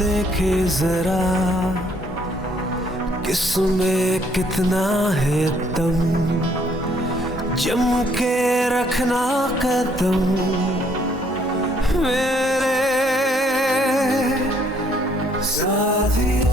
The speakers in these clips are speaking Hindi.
देखे जरा किसमें कितना है दम, जम के रखना कदम मेरे साथिया।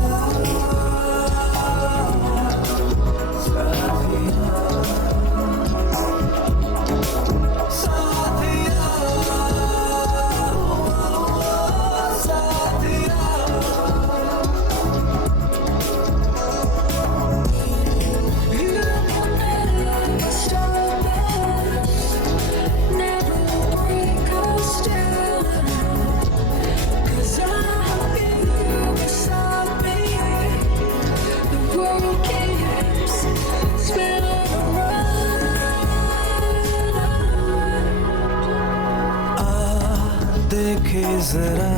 देखे जरा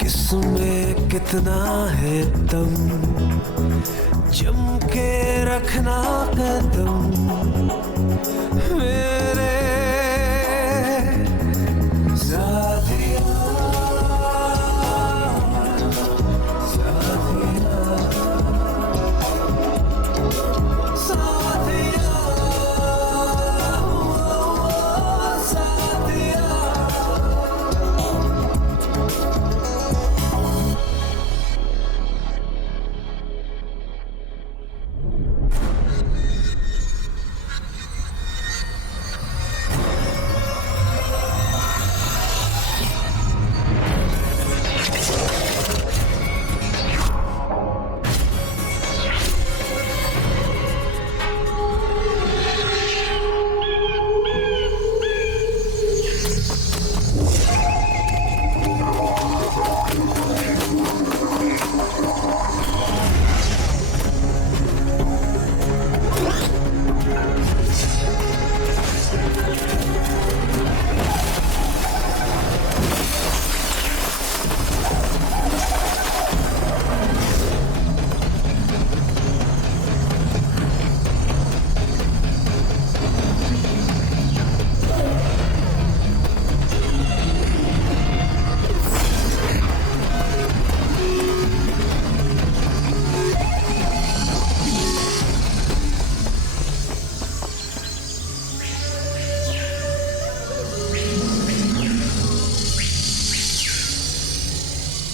किसमें कितना है दम, जम के रखना कदम मेरे साथिया।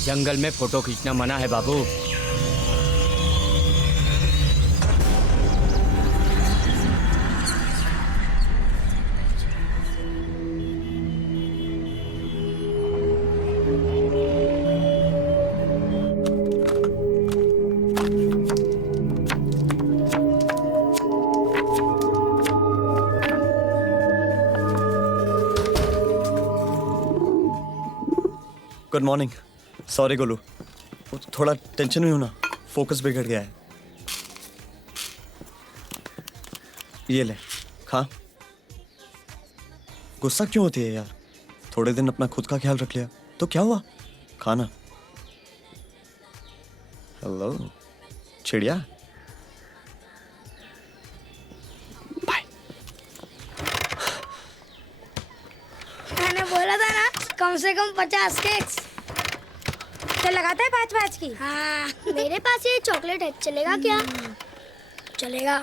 जंगल में फोटो खींचना मना है बाबू। Good morning. सॉरी गोलू, थोड़ा टेंशन में हूं ना, फोकस बिगड़ गया है। ये ले खा। गुस्सा क्यों होती है यार? थोड़े दिन अपना खुद का ख्याल रख लिया तो क्या हुआ? खाना। हेलो चिड़िया, बाय। मैंने बोला था ना कम से कम 50 केक्स। तो लगाता है 5-5 की। हाँ, मेरे पास ये चॉकलेट है, चलेगा क्या? चलेगा।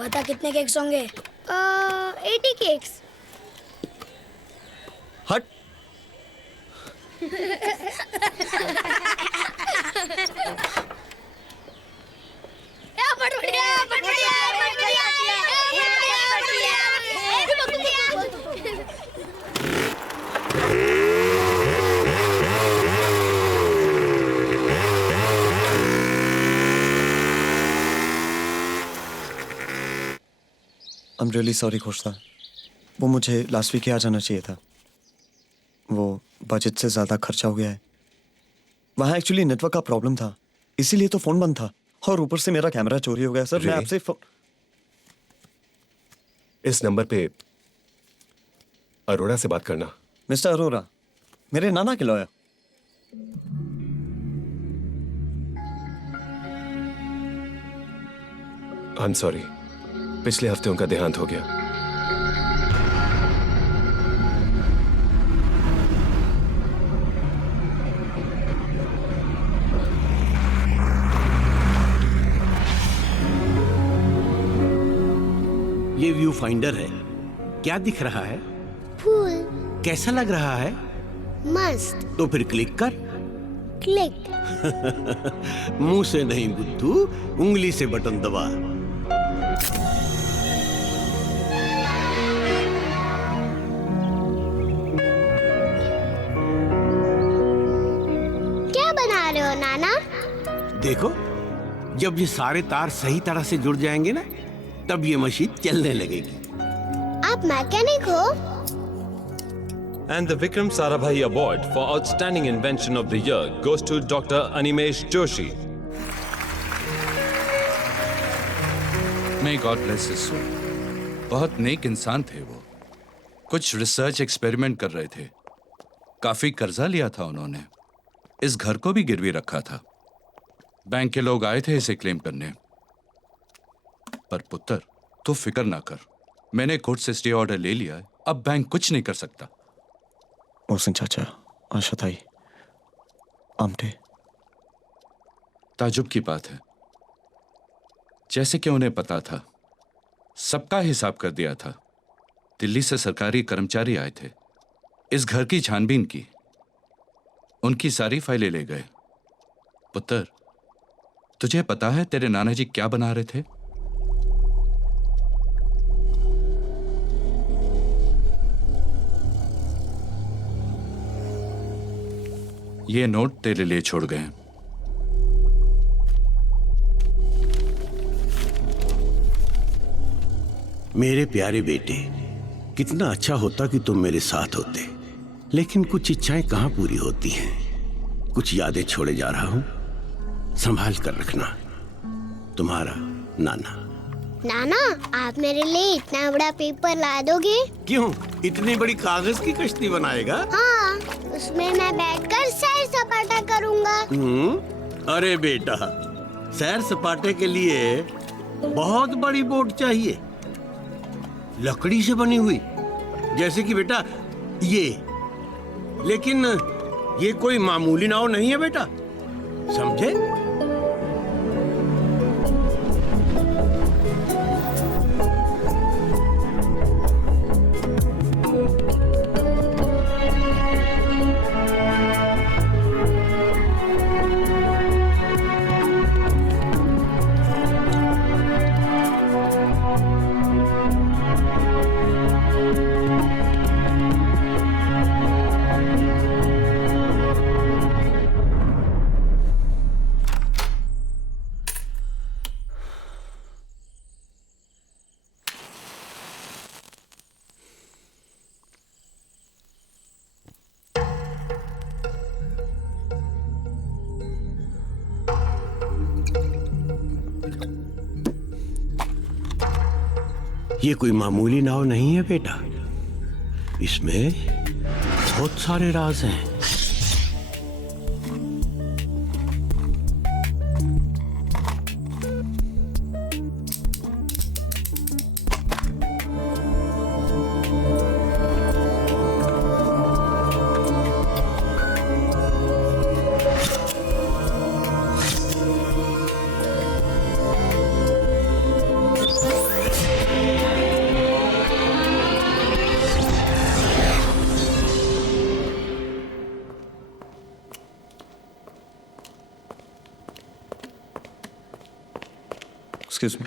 बता कितने केक्स होंगे? 80 केक्स। हट। I'm really sorry खोशता। वो मुझे लास्ट वीक ही आ जाना चाहिए था। वो बजट से ज़्यादा खर्चा हो गया है। वहाँ एक्चुअली नेटवर्क का प्रॉब्लम था, इसीलिए तो फ़ोन बंद था, और ऊपर से मेरा कैमरा चोरी हो गया। सर मैं आपसे इस नंबर पे अरोड़ा से बात करना। मिस्टर अरोड़ा, मेरे नाना के लॉयर। I'm sorry, पिछले हफ्ते उनका देहांत हो गया। ये व्यू फाइंडर है। क्या दिख रहा है? फूल। कैसा लग रहा है? मस्त। तो फिर क्लिक कर। क्लिक। मुंह से नहीं बुद्धू, उंगली से बटन दबा। क्या बना रहे हो नाना? देखो, जब ये सारे तार सही तरह से जुड़ जाएंगे ना, तब ये मशीन चलने लगेगी। आप मैकेनिक हो? And the Vikram Sarabhai Award for Outstanding Invention of the Year goes to Dr. Animesh Joshi. May God bless his soul. बहुत नेक इंसान थे वो। कुछ रिसर्च एक्सपेरिमेंट कर रहे थे। काफी कर्जा लिया था उन्होंने। इस घर को भी गिरवी रखा था। बैंक के लोग आए थे इसे क्लेम करने। पर पुत्र, तू फिक्र ना कर। मैंने कोर्ट से स्टे ऑर्डर ले लिया है। अब बैंक कुछ नहीं कर सकता। मोहसिन चाचा, आशाताई, आमटे। ताजुब की बात है, जैसे कि उन्हें पता था, सबका हिसाब कर दिया था। दिल्ली से सरकारी कर्मचारी आए थे, इस घर की छानबीन की, उनकी सारी फाइलें ले गए। पुत्र, तुझे पता है तेरे नाना जी क्या बना रहे थे? ये नोट तेरे लिए छोड़ गए हैं। मेरे प्यारे बेटे, कितना अच्छा होता कि तुम मेरे साथ होते, लेकिन कुछ इच्छाएं कहां पूरी होती हैं। कुछ यादें छोड़े जा रहा हूं, संभाल कर रखना। तुम्हारा नाना। नाना, आप मेरे लिए इतना बड़ा पेपर ला दोगे? क्यों? इतनी बड़ी कागज की कश्ती बनाएगा? हाँ, उसमें मैं बैठकर सैर सपाटा करूंगा। अरे बेटा, सैर सपाटे के लिए बहुत बड़ी बोट चाहिए, लकड़ी से बनी हुई, जैसे कि बेटा ये। लेकिन ये कोई मामूली नाव नहीं है बेटा, समझे? ये कोई मामूली नाव नहीं है बेटा, इसमें बहुत सारे राज हैं। Excuse me.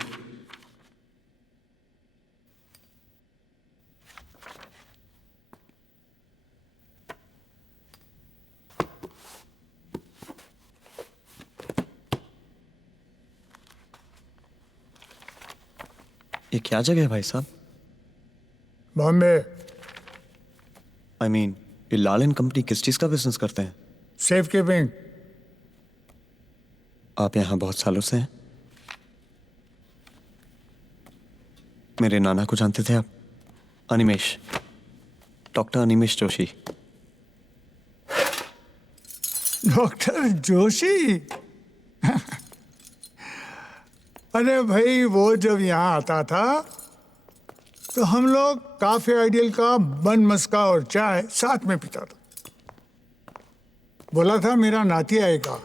ये क्या जगह है भाई साहब? बॉम्बे। I mean, ये लाल एंड कंपनी किस चीज का बिजनेस करते हैं? Safe keeping. आप यहाँ बहुत सालों से हैं? मेरे नाना को जानते थे आप? अनिमेश, डॉक्टर अनिमेश जोशी। डॉक्टर जोशी? अरे भाई, वो जब यहाँ आता था तो हम लोग काफी आइडियल का बन मस्का और चाय साथ में पीता था। बोला था मेरा नाती आएगा।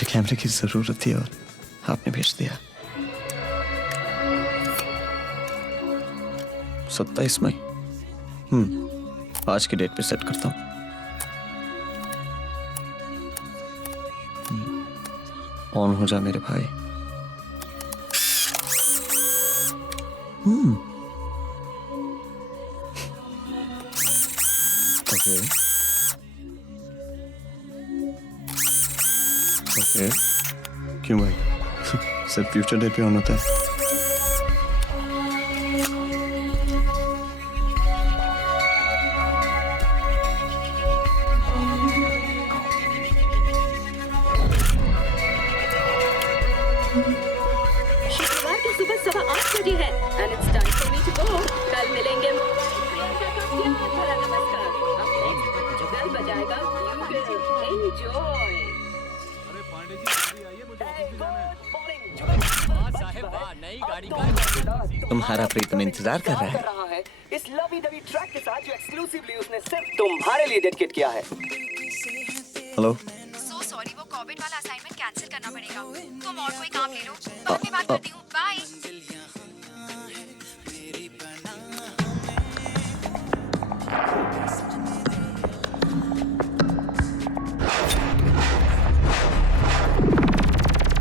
मुझे कैमरे की जरूरत थी और आपने भेज दिया। 27 मई। आज की डेट पे सेट करता हूँ। ऑन हो जा मेरे भाई। ओके ओके, क्यों भाई? सिर्फ फ्यूचर डेट पे ऑन होता है। शुक्रवार की सुबह 8:15 बजे है and it's time for me to go. कल मिलेंगे। प्रियंका का प्यार भरा नमस्कार। अब next बल बजाएगा You will enjoy. तुम्हारा प्रीतम इंतजार कर रहा है इस लवी डवी ट्रैक के साथ जो एक्सक्लूसिवली उसने सिर्फ तुम्हारे लिए डेडिकेट किया है। हेलो। सो सॉरी, वो कोविड वाला असाइनमेंट कैंसिल करना पड़ेगा। तुम और कोई काम ले लो। बाद में बात करती हूँ। Bye.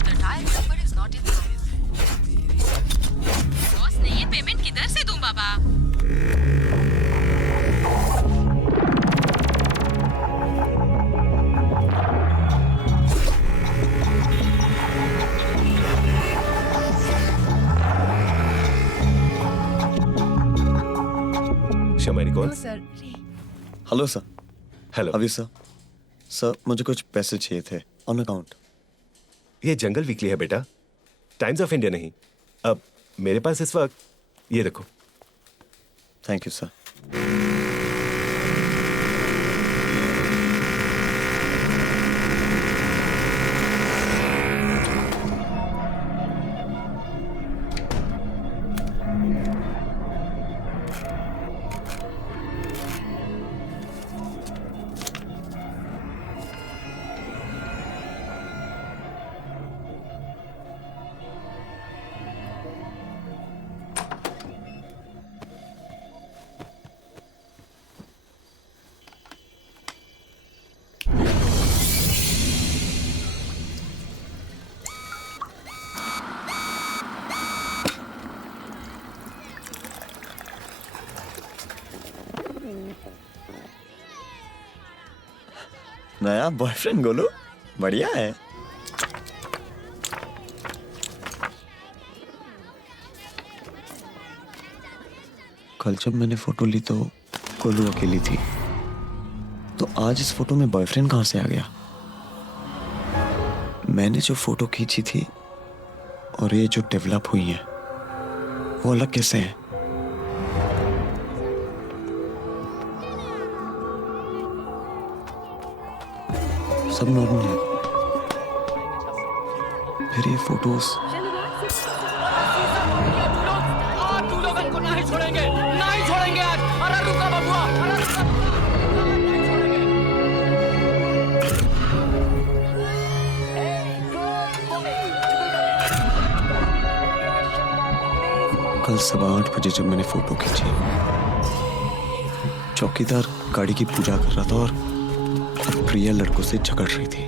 The dial number is not in service. Boss नहीं है, पेमेंट किधर से दूं बाबा? शमानी कौन? Hello sir. हेलो। अभी सर मुझे कुछ पैसे चाहिए थे ऑन अकाउंट। ये जंगल वीकली है बेटा, टाइम्स ऑफ इंडिया नहीं। अब मेरे पास इस वक्त ये देखो। Thank you sir. नया बॉयफ्रेंड गोलू, बढ़िया है। कल जब मैंने फोटो ली तो गोलू अकेली थी, तो आज इस फोटो में बॉयफ्रेंड कहां से आ गया? मैंने जो फोटो खींची थी और ये जो डेवलप हुई है वो अलग कैसे है? सब नॉर्मल है, फिर ये फोटोज। तू लोगों को नहीं छोड़ेंगे, नहीं छोड़ेंगे आज। अरे रुका बबुआ, अरे रुका। कल 8:15 बजे जब मैंने फोटो खींची, चौकीदार गाड़ी की पूजा कर रहा था और प्रिया लड़कों से झगड़ रही थी।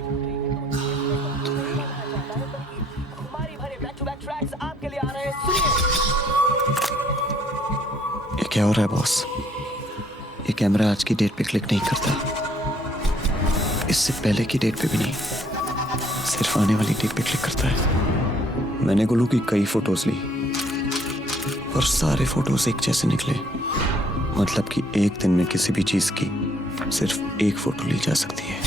ये क्या हो रहा है बॉस? ये कैमरा आज की डेट पे क्लिक नहीं करता, इससे पहले की डेट पे भी नहीं, सिर्फ आने वाली डेट पे क्लिक करता है। मैंने गोलू की कई फोटोज ली और सारे फोटोज एक जैसे निकले। मतलब कि एक दिन में किसी भी चीज की सिर्फ एक फोटो ली जा सकती है।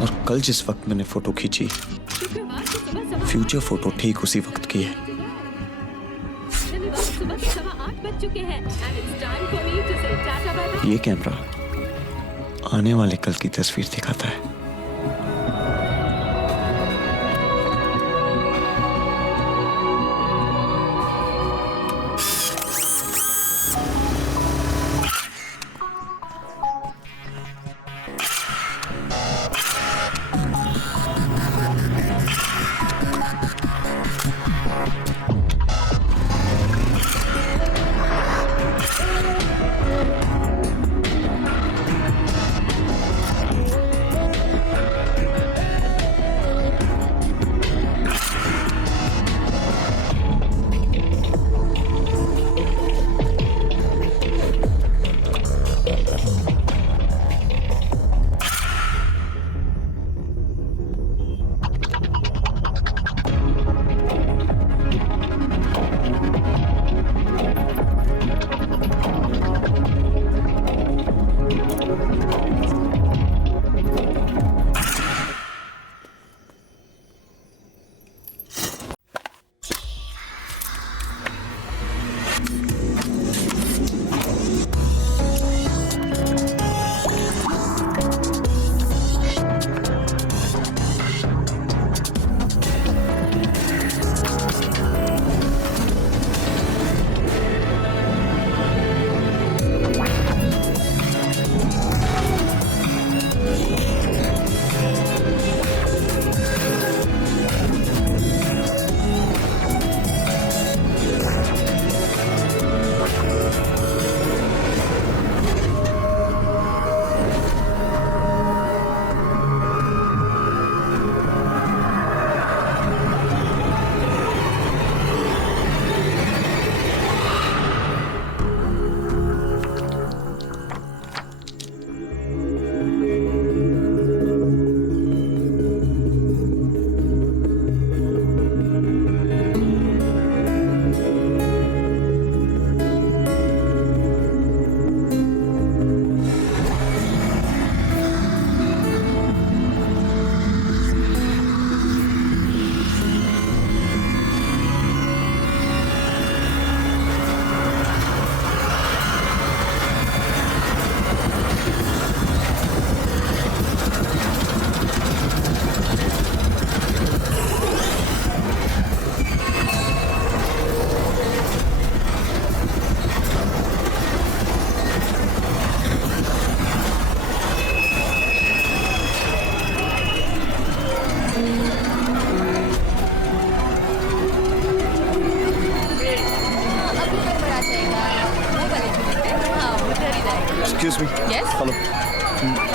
और कल जिस वक्त मैंने फोटो खींची, फ्यूचर फोटो ठीक उसी वक्त की है। ये कैमरा आने वाले कल की तस्वीर दिखाता है।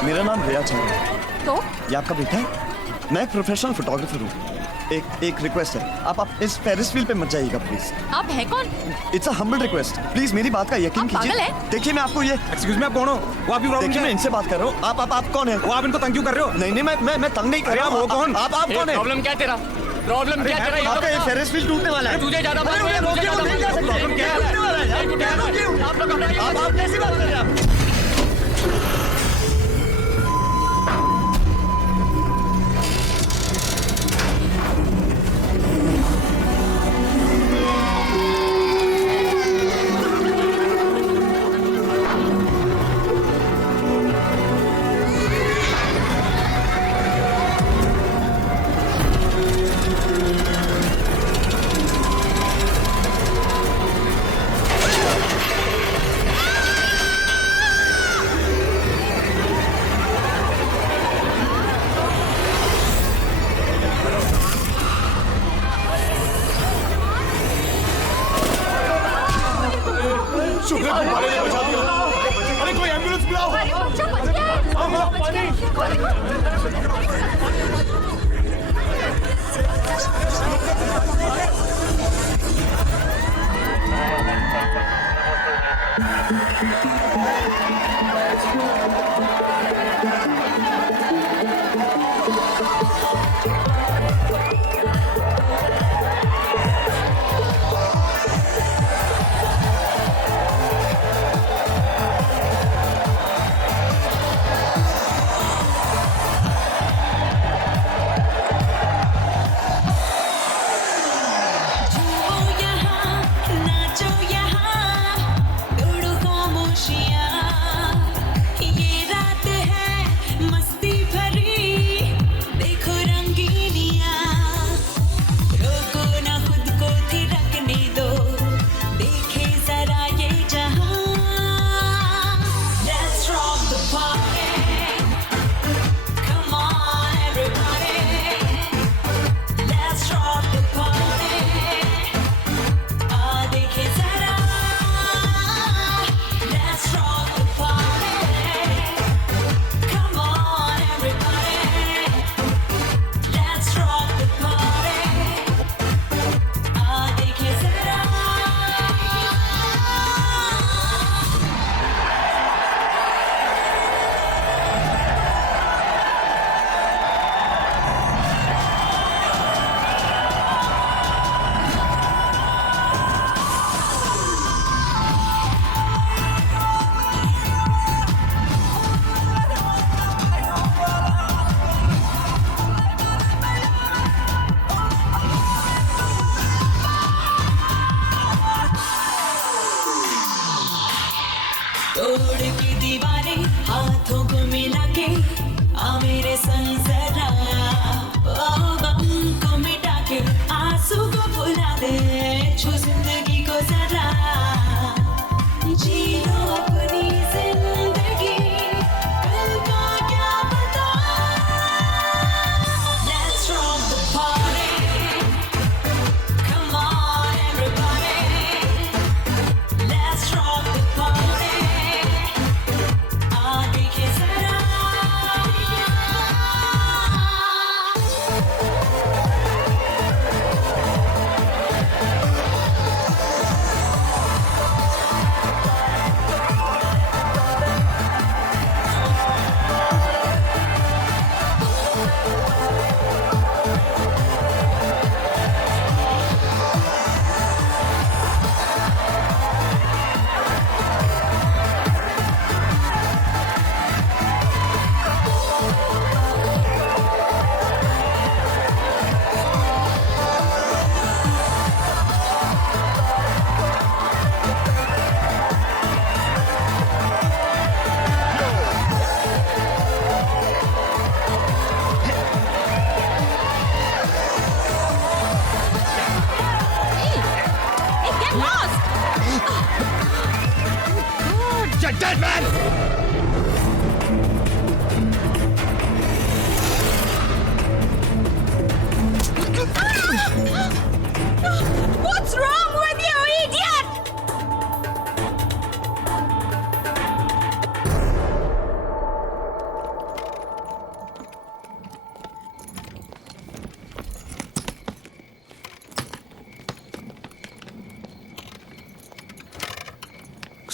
मेरा नाम रिया चंद है। तो ये आपका बेटा है? मैं एक प्रोफेशनल फोटोग्राफर हूँ। एक रिक्वेस्ट है, आप इस फेरिस व्हील पे मत जाइएगा प्लीज। आप है कौन? It's a humble request, please मेरी बात का यकीन आप पागल कीजिए। हैं? देखिए मैं आपको ये एक्सक्यूज मी, आप कौन हो? वो आपकी प्रॉब्लम देखिए क्या मैं है? इनसे बात कर रहा हूँ। आप कौन है? वो आप इनको तंग क्यों कर रहे हो? नहीं मैं तंग नहीं कर अरे रहा वो हूँ। कौन? आप कौन है? प्रॉब्लम क्या है तेरा? प्रॉब्लम क्या है तेरा? ये तो आपका ये बता। फेरिस व्हील टूटने वाला है। तुझे ज्यादा अरे मालूम है, रोकिए, मुझे ज्यादा रोकिए, नहीं जा मालूम है। सकते। प्रॉब्लम क्या है? टूटने वाला है यार। नहीं टूटेगा। रोकिए। आप लोग हटाइए। आप कैसी बात कर रहे हैं आप?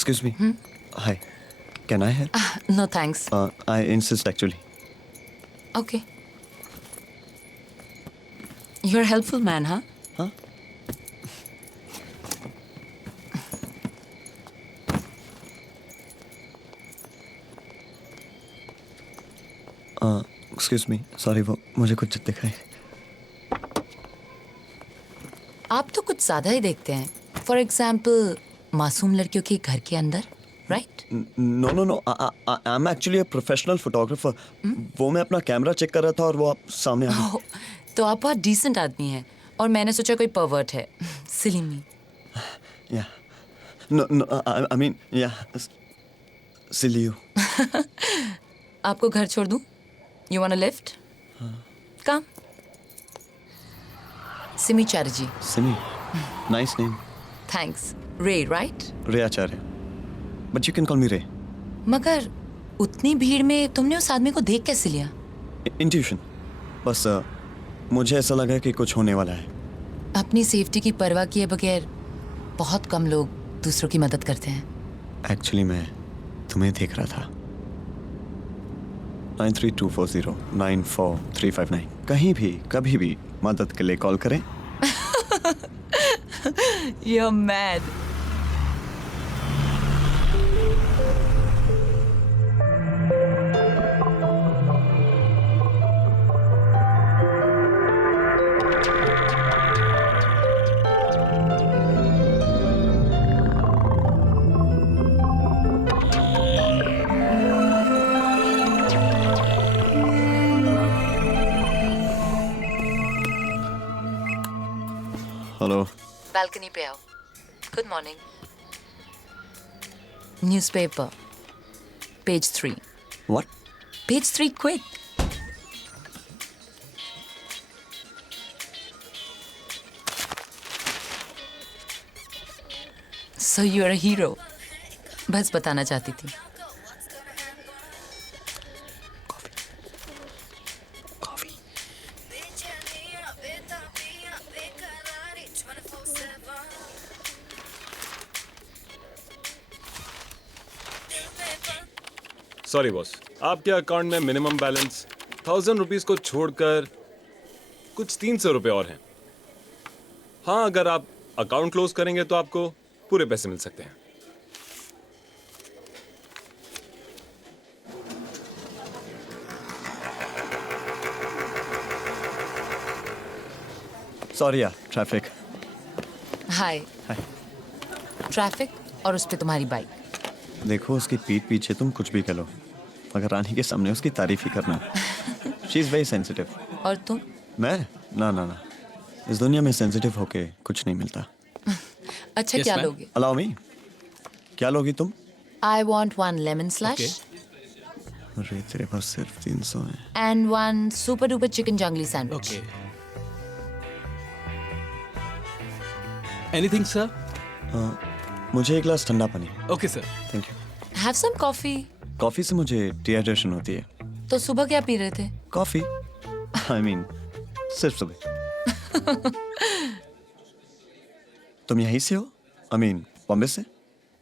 Excuse me. Hi. Can I have? No thanks. I insist actually. Okay. You're a helpful man, huh? Huh? Excuse me. Sorry, वो मुझे कुछ दिखाई. आप तो कुछ ज्यादा ही देखते हैं. For example, मासूम लड़कियों के घर के अंदर, right? No. I'm actually a professional photographer. वो मैं अपना कैमरा चेक कर रहा था और वो आप सामने आ गए. तो आप बहुत decent आदमी हैं और मैंने सोचा कोई pervert है. Silly me. Yeah. No. I mean, yeah. Silly you. आपको घर छोड़ दूं? You want a lift? Come. Simi Chatterjee. Simi. Nice name. Thanks. Ray, right? Ray Acharya. But you can call me Ray. मगर उतनी भीड़ में तुमने उस आदमी को देख कैसे लिया? Intuition. बस मुझे ऐसा लगा कि कुछ होने वाला है. अपनी सेफ्टी की परवाह किए बगैर बहुत कम लोग दूसरों की मदद करते हैं. Actually मैं तुम्हें देख रहा था. 9324094359. कहीं भी कभी भी मदद के लिए कॉल करें. You're mad. हेलो. बालकनी पे आओ. Good morning. Newspaper. Page 3. What? Page 3, quick. So you're a hero. बस बताना चाहती थी. सॉरी बॉस, आपके अकाउंट में मिनिमम बैलेंस 1000 रुपीज को छोड़कर कुछ 300 रुपए और हैं. हाँ, अगर आप अकाउंट क्लोज करेंगे तो आपको पूरे पैसे मिल सकते हैं. सॉरी यार, ट्रैफिक. हाय. ट्रैफिक और उस पे तुम्हारी बाइक. देखो, उसकी पीठ पीछे तुम कुछ भी करो, मगर रानी के सामने उसकी तारीफ ही करना. She is very sensitive. और तुम? मैं? ना. इस दुनिया में सेंसिटिव होके कुछ नहीं मिलता. अच्छा, क्या लोगे? Allow me. क्या लोगी तुम? I want one lemon slush. अरे तेरे पास सिर्फ 300 है. And one super duper chicken jungly sandwich. Okay. Anything, sir? मुझे एक गिलास ठंडा पानी. Okay, sir. Thank you. Have some coffee. Coffee से मुझे डिहाइड्रेशन होती है. तो सुबह क्या पी रहे थे? कॉफी. I mean, सिर्फ सुबह. तुम यहीं से हो? I mean, बॉम्बे से?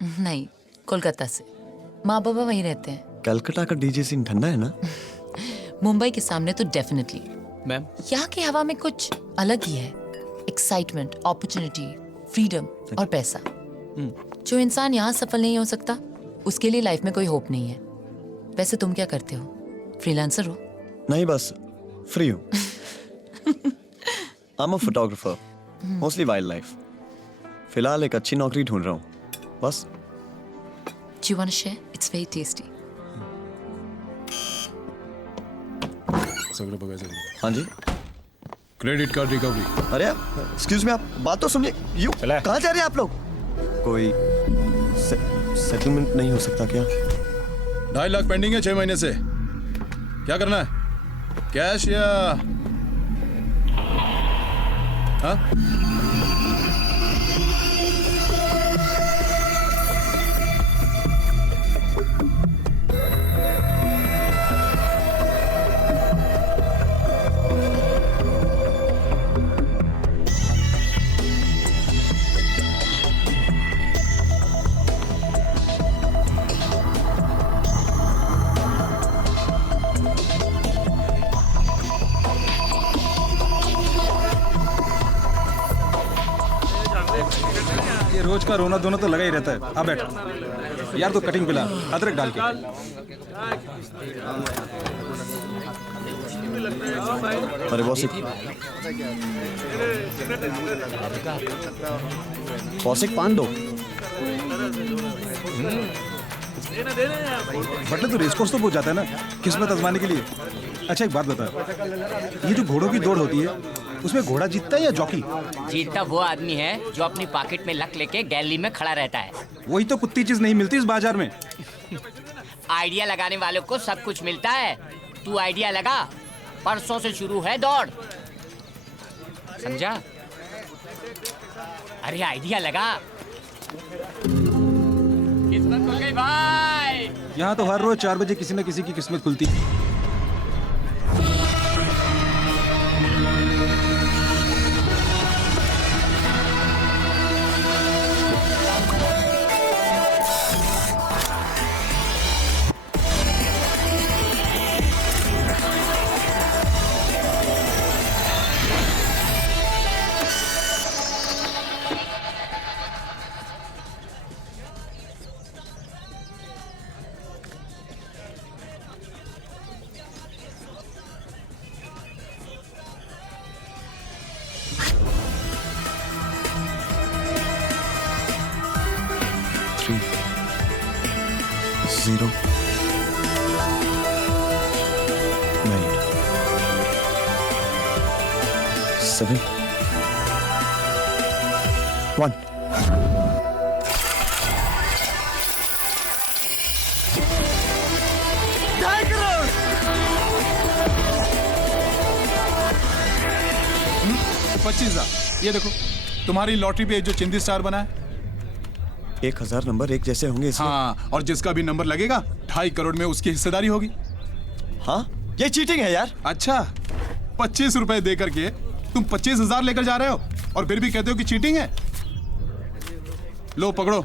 नहीं, कोलकाता से. माँ बाबा वहीं रहते हैं. कलकत्ता का डीजे सीन ठंडा है ना? मुंबई के सामने तो डेफिनेटली. मैम, यहाँ की हवा में कुछ अलग ही है. एक्साइटमेंट, अपॉर्चुनिटी, फ्रीडम और पैसा. जो इंसान यहाँ सफल नहीं हो सकता, उसके लिए लाइफ में कोई होप नहीं है. वैसे तुम क्या करते हो? फ्रीलांसर हो? नहीं, बस फ्री हूँ. I'm a photographer, mostly wildlife. फिलहाल एक अच्छी नौकरी ढूंढ रहा हूँ, बस. Do you want to share? It's very tasty. हाँ जी. Credit card recovery. अरे एक्सक्यूज मी, आप बात तो सुनिए. यू कहाँ जा रहे हैं आप लोग? कोई सेटलमेंट नहीं हो सकता क्या? 2.5 लाख पेंडिंग है 6 महीने से. क्या करना है? कैश या हाँ? रोज का रोना धोना तो लगा ही रहता है। आ बैठ यार, तो कटिंग पिला अदरक डाल के। अरे बॉसिक, बॉसिक पान दो। बटले तो रेस कोर्स तो पहुंच जाता है ना, किस्मत आजमाने के लिए। अच्छा एक बात बता, ये जो घोड़ों की दौड़ होती है उसमें घोड़ा जीतता है या जॉकी? जीतता वो आदमी है जो अपनी पॉकेट में लक लेके गैलरी में खड़ा रहता है। वही तो कुत्ती चीज नहीं मिलती इस बाजार में। आइडिया लगाने वालों को सब कुछ मिलता है। तू आइडिया लगा, परसों से शुरू है दौड़, समझा? अरे आइडिया लगा। किस्मत खुल गई भाई। यहाँ तो हर रोज 4 बजे किसी न किसी की किस्मत खुलती है। Zero, 9, 7, 1. ये देखो तुम्हारी लॉटरी पे जो चिंदी स्टार बना है। 1000 नंबर एक जैसे होंगे इसमें। हाँ, और जिसका भी नंबर लगेगा 2.5 करोड़ में उसकी हिस्सेदारी होगी। हाँ, ये चीटिंग है यार। अच्छा, 25 रुपए दे करके तुम 25,000 लेकर जा रहे हो और फिर भी कहते हो कि चीटिंग है। लो पकड़ो।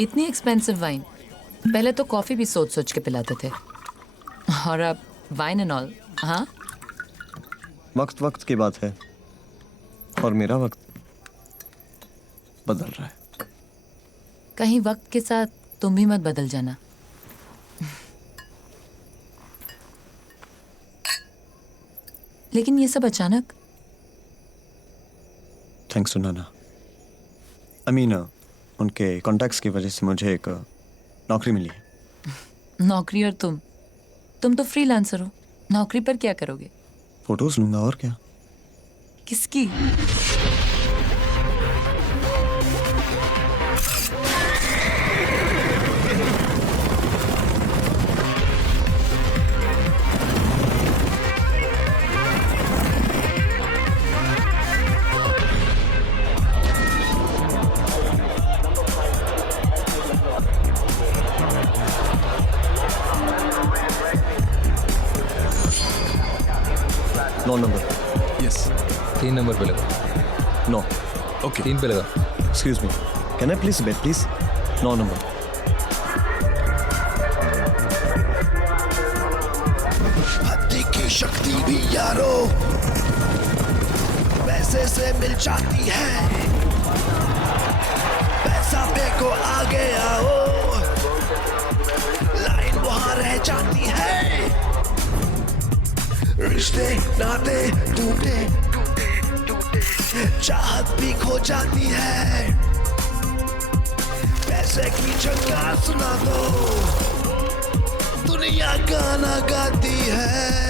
इतनी एक्सपेंसिव वाइन, पहले तो कॉफी भी सोच सोच के पिलाते थे, और अब वाइन एंड ऑल। हाँ, वक्त वक्त की बात है, और मेरा वक्त बदल रहा है। कहीं वक्त के साथ तुम भी मत बदल जाना। लेकिन ये सब अचानक। थैंक्स टू नाना। उनके कॉन्टैक्ट्स की वजह से मुझे एक नौकरी मिली है। नौकरी और तुम तो फ्रीलांसर हो, नौकरी पर क्या करोगे? फोटोज लूंगा और क्या। किसकी? नौ नंबर। यस। 3 नंबर पे लगा। नो। ओके। 3 पे लगा। Excuse me, can I please bet please? 9 number. हद शादी की शक्ति भी यारो पैसे से मिल जाती है। पैसा पे को आगे आओ, लाइन वहां रह जाती है। रिश्ते नाते टूटे, चाहत भी खो जाती है। पैसे की चंगार सुना दो, दुनिया गाना गाती है।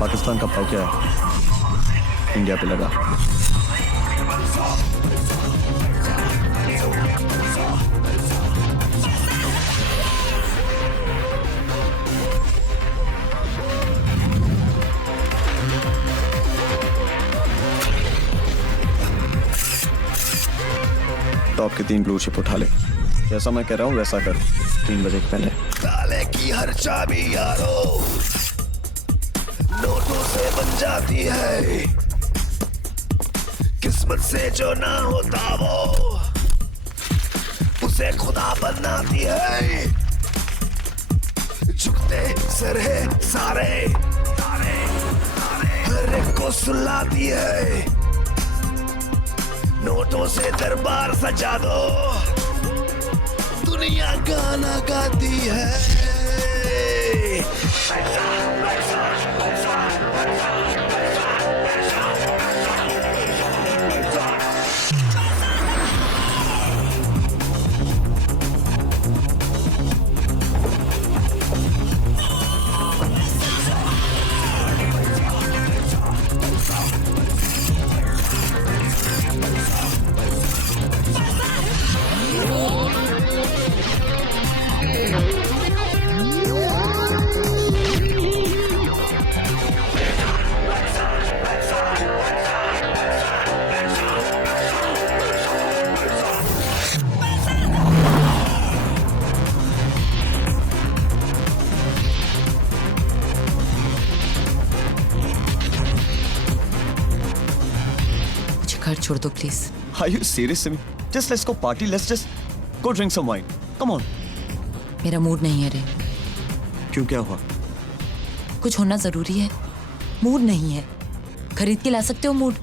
पाकिस्तान का भाव क्या है? इंडिया पे लगा। टॉप के 3 ब्लू चिप उठा ले। जैसा मैं कह रहा हूँ वैसा कर। 3 बजे के पहले। ताले की हर चाबी यारो नोटों से बन जाती है। किस्मत से जो ना होता वो उसे खुदा बनाती है। झुकते सर है सारे, हर एक को सुलाती है। नोटों से दरबार सजा दो, दुनिया गाना गाती है। घर छोड़ दो please. Are you serious, Simi? Just let's go party. Let's just go drink some wine. Come on. मेरा मूड नहीं है रे। क्यों, क्या हुआ? कुछ होना जरूरी है। मूड नहीं है। खरीद के ला सकते हो mood.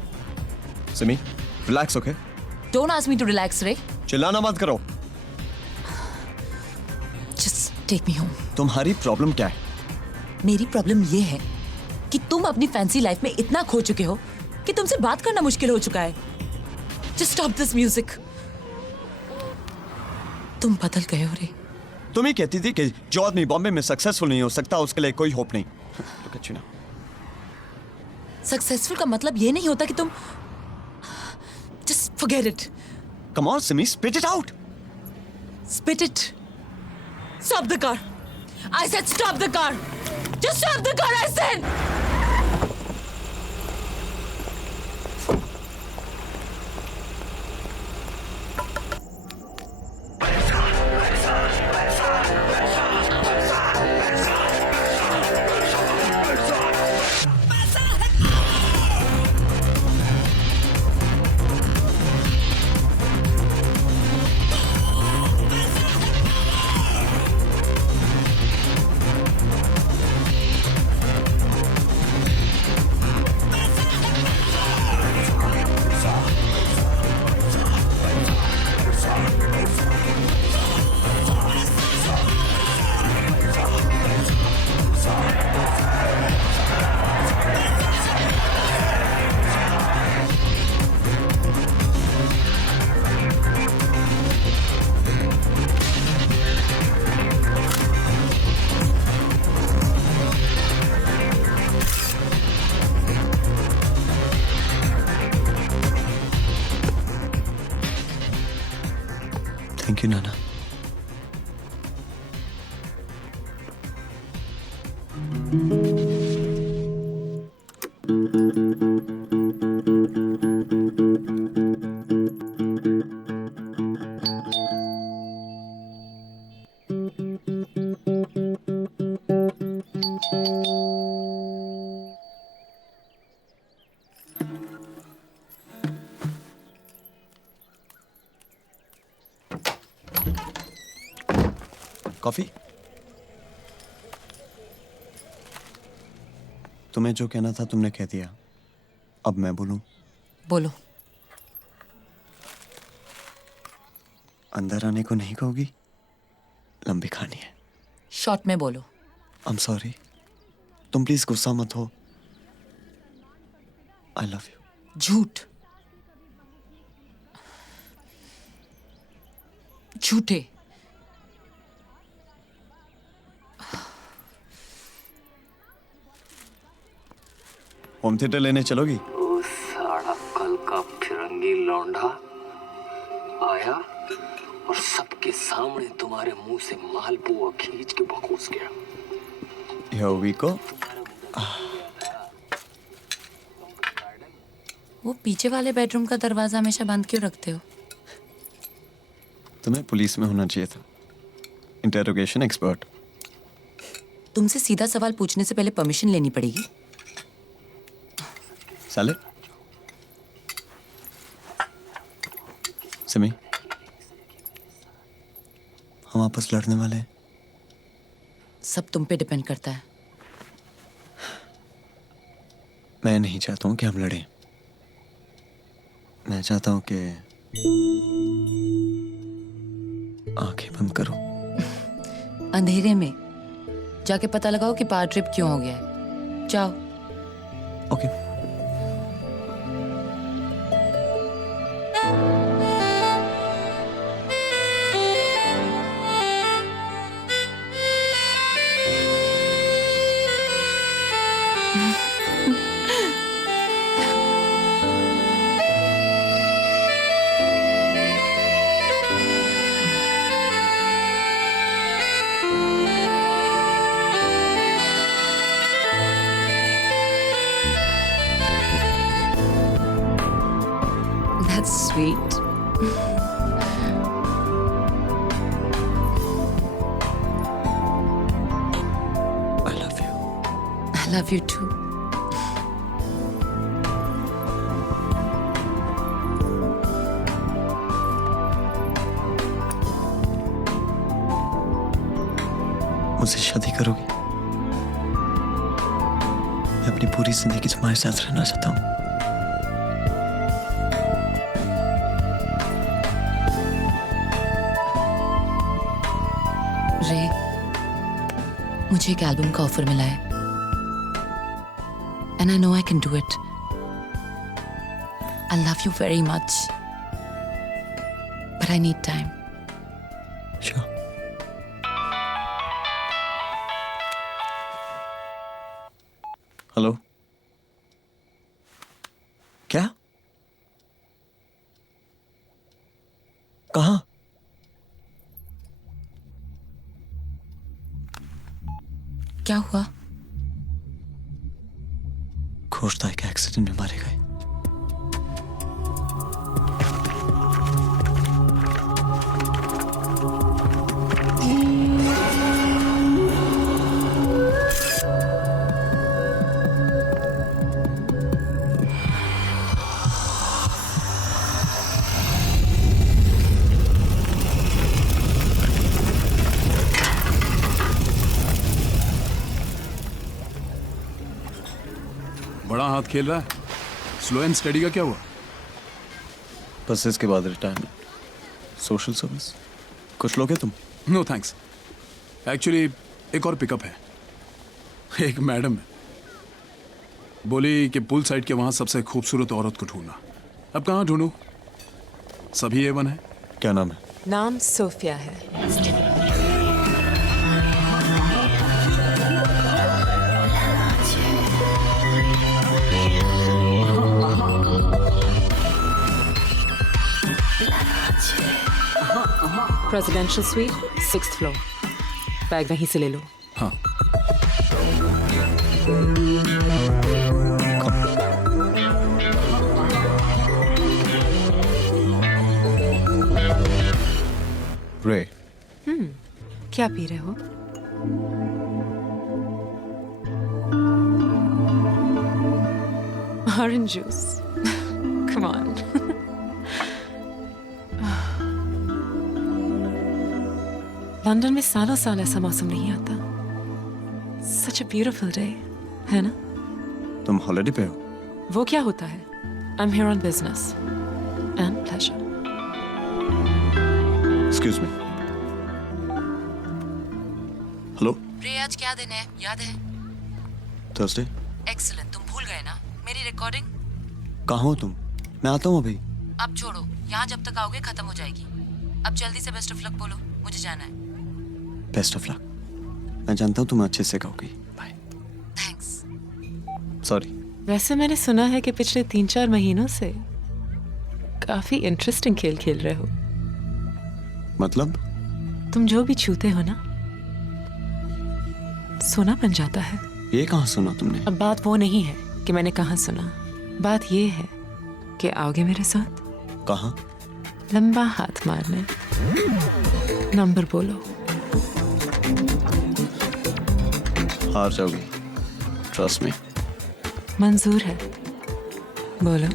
Simi, relax, okay? Don't ask me to relax, रे। चिल्लाना मत करो। Just take me home. तुम्हारी प्रॉब्लम क्या है? मेरी प्रॉब्लम ये है कि तुम अपनी फैंसी लाइफ में इतना खो चुके हो कि तुमसे बात करना मुश्किल हो चुका है। Just stop this music. तुम बदल गए हो रे। तुम ही कहती थी कि जो आदमी बॉम्बे में सक्सेसफुल नहीं हो सकता उसके लिए कोई होप नहीं। Look at you now. Successful का मतलब ये नहीं होता कि तुम Just forget it. Come on, Simi, spit it out. Spit it. Stop the car. I said stop the car. Just stop the car, I said. Thank you, Nana. Coffee? तुम्हें जो कहना था तुमने कह दिया, अब मैं बोलूं? बोलो। अंदर आने को नहीं कहोगी? लंबी कहानी है। शॉर्ट में बोलो। आई एम सॉरी, तुम प्लीज गुस्सा मत हो। I love you. झूठ, झूठे। होम थिएटर लेने चलोगी? वो साड़ा कल का फिरंगी लौंडा आया और सबके सामने तुम्हारे मुंह से मालपुआ खींच के बकूस गया। Here we go. वो पीछे वाले बेडरूम का दरवाजा हमेशा बंद क्यों रखते हो? तुम्हें पुलिस में होना चाहिए था, इंटेरोगेशन एक्सपर्ट। तुमसे सीधा सवाल पूछने से पहले परमिशन लेनी पड़ेगी। साले सिमी, हम आपस लड़ने वाले हैं। सब तुम पे डिपेंड करता है। मैं नहीं चाहता हूं कि हम लड़ें। मैं चाहता हूं कि आंखें बंद करो। अंधेरे में जाके पता लगाओ कि पावर ट्रिप क्यों हो गया है। जाओ। Okay. That's sweet. I love you. I love you too. मुझसे शादी करोगी? मैं अपनी पूरी जिंदगी तुम्हारे साथ रहना चाहता हूँ। रे, मुझे एक एल्बम का ऑफर मिला है and I know I can do it. I love you very much, but I need time. Sure. Hello, क्या? कहाँ? क्या हुआ? खोजता है कि एक्सीडेंट में मारे गए। बड़ा हाथ खेल रहा है। स्लो एंड स्टडी का क्या हुआ? बस इसके बाद रिटायरमेंट, सोशल सर्विस। कुछ लोगे तुम? No thanks. एक्चुअली एक और पिकअप है। एक मैडम है, बोली कि पुल साइड के वहां सबसे खूबसूरत औरत को ढूंढना। अब कहाँ ढूंढूं? सभी A1 है। क्या नाम है? नाम सोफिया है। Presidential suite 6th floor. Bag वहीं से ले लो। हाँ। रे। क्या पी रहे हो? Orange juice. Come on. London में सालों साल ऐसा मौसम नहीं आता. Such a beautiful day, है ना? तुम हॉलिडे पे हो? वो क्या होता है? I'm here on business and pleasure. Excuse me. Hello. रे आज क्या दिन है? याद है? थर्सडे. एक्सीलेंट. तुम भूल गए ना मेरी रिकॉर्डिंग? कहाँ हो तुम? मैं आता हूँ अभी. अब छोड़ो, यहाँ जब तक आओगे खत्म हो जाएगी. अब जल्दी से बेस्ट ऑफ लक बोलो, मुझे जाना है. Best of luck. मैं जानता हूँ तुम अच्छे से गाओगी. बाय. थैंक्स. सॉरी. वैसे मैंने सुना है कि पिछले 3-4 महीनों से काफी इंटरेस्टिंग खेल खेल रहे हो. मतलब? तुम जो भी छूते हो ना, सोना बन जाता है. ये कहाँ सुना तुमने? अब बात वो नहीं है कि मैंने कहाँ सुना. बात ये है कि आओगे मेरे साथ? कहाँ? लंबा हाथ मारने. नंबर बोलो. हार जाओगी. Trust me. मंजूर है. बोलो.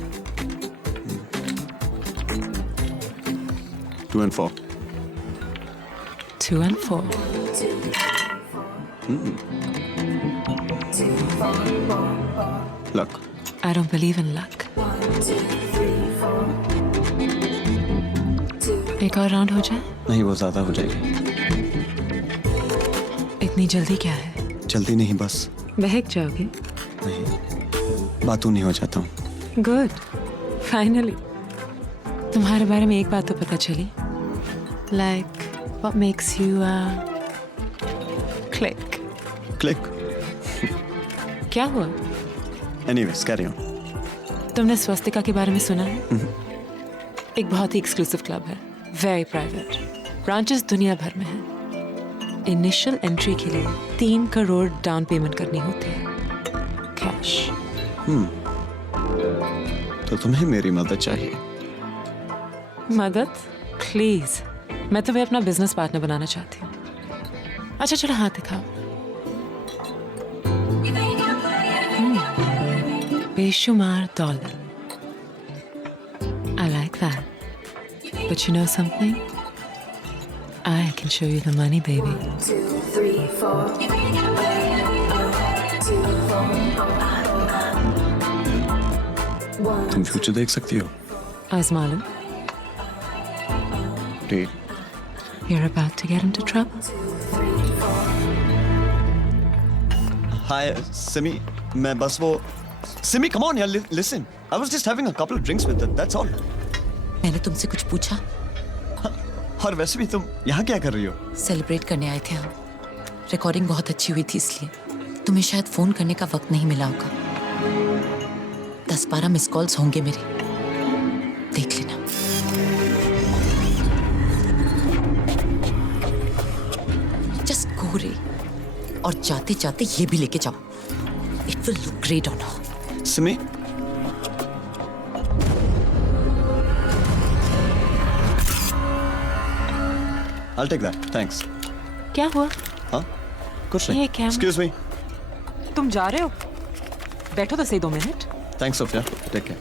2 and 4. 2 and 4. Luck. I don't believe in luck. एक और राउंड हो जाए? नहीं, वो ज्यादा हो जाएगी. इतनी जल्दी क्या है? जल्दी नहीं, बस. बहक जाओगे? नहीं, बातों नहीं हो जाता हूँ. गुड. फाइनली. तुम्हारे बारे में एक बात तो पता चली. Like what makes you click? Click. क्या हुआ? Anyways, carry on. तुमने स्वस्तिका के बारे में सुना है? एक बहुत ही एक्सक्लूसिव क्लब है. Very private. ब्रांचेस दुनिया भर में हैं. इनिशियल एंट्री के लिए 3 करोड़ डाउन पेमेंट करनी होती है. कैश. तो तुम्हें मेरी मदद चाहिए. मदद? प्लीज. मैं तुम्हें अपना बिजनेस पार्टनर बनाना चाहती हूँ. अच्छा चलो हाथ दिखाओ. बेशुमार दौलत. I like that. But you know something? I can show you the money, baby. 2, 3, 4. तुम फ्यूचर देख सकती हो. आजमा लो. Deal. You're about to get into trouble. Hi, Simi. मैं बस वो. Simi, come on, yaar, listen. I was just having a couple of drinks with her. That's all. मैंने तुमसे कुछ पूछा? और वैसे भी तुम यहाँ क्या कर रही हो? सेलिब्रेट करने आए थे हम. रिकॉर्डिंग बहुत अच्छी हुई थी इसलिए. तुम्हें शायद फोन करने का वक्त नहीं मिला होगा. 10-12 मिस कॉल्स होंगे मेरे. देख लेना. जस्ट गो रे. और जाते जाते ये भी लेके जाओ. It will look great on her. Simi. I'll take that. Thanks. क्या हुआ? हाँ? कुछ नहीं. ये क्या? Excuse me. तुम जा रहे हो? बैठो तो सही 2 minute. Thanks, Sophia. Take care.